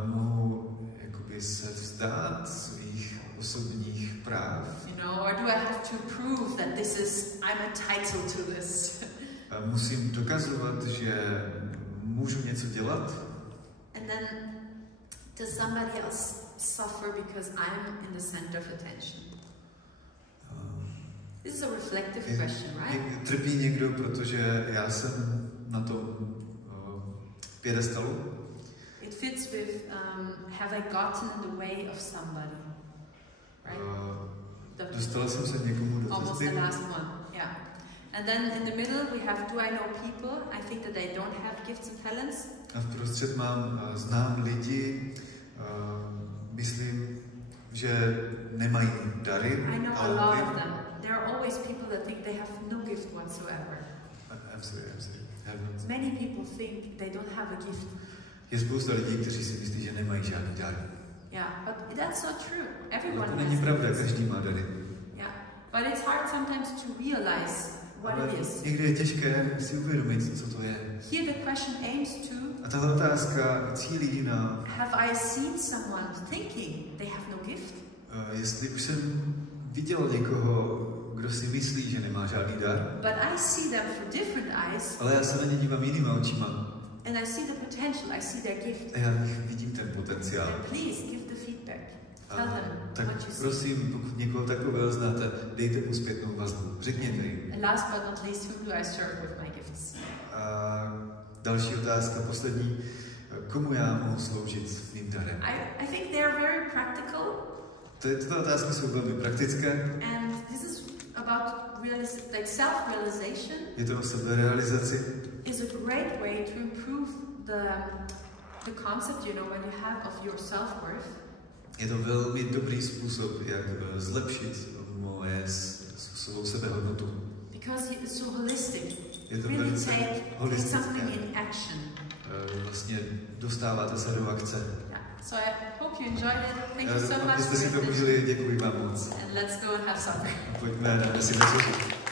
Mohu jakoby se vzdát svých osobních práv. You know, or do I have to prove that I'm entitled to this? Musím dokazovat, že můžu něco dělat. And then does somebody else suffer because I'm in the center of attention? This is a reflective question, right? Trpí někdo, protože já jsem na tom piedestalu? It fits with have I gotten in the way of somebody? Right? Dostala jsem se někomu do almost the last one, yeah. And then in the middle we have do I know people? I think that they don't have gifts and talents. A vprostřed znám lidi, myslím, že nemají dary. I know a lot of them. There are always people that think they have no gift whatsoever. I'm sorry. Many people think they don't have a gift. Je spousta lidí, kteří si myslí, že nemají žádný dar. Yeah, but that's not true. Everyone to není pravda, každý má dary. Yeah, but it's hard sometimes to realize what it is. Někdy je těžké si uvědomit, co to je. Here the question aims to. A tahle otázka cílí na. Have I seen someone thinking they have no gift? Jestli už jsem viděl někoho, kdo si myslí, že nemá žádný dar. But I see them through different eyes. Ale já se na ně dívám jinýma očima. And I see the potential, I see their gift. A já vidím ten potenciál. And please give the feedback. Tell them tak what you see. Prosím, pokud někoho takového znáte, dejte mu zpětnou vazbu. Řekněte jim. And last but not least, whom do I serve with my gifts? A další otázka, poslední. Komu já mohu sloužit svým darem? I think they are very practical. Tyto otázky jsou velmi praktické. And this is about like self-realization. Je to o seberealizaci. Is a great way to improve the concept, you know, when you have of your self-worth. Je to velmi dobrý způsob, jak zlepšit svou sebehodnotu. Because it's so holistic. Je to really velice holistické. something in action. Vlastně dostáváte se do akce. Yeah. So I hope you enjoyed it. Thank you so much. Abyste si to užili, děkuji vám moc. And let's go and have something. Pojďme, dáme si něco.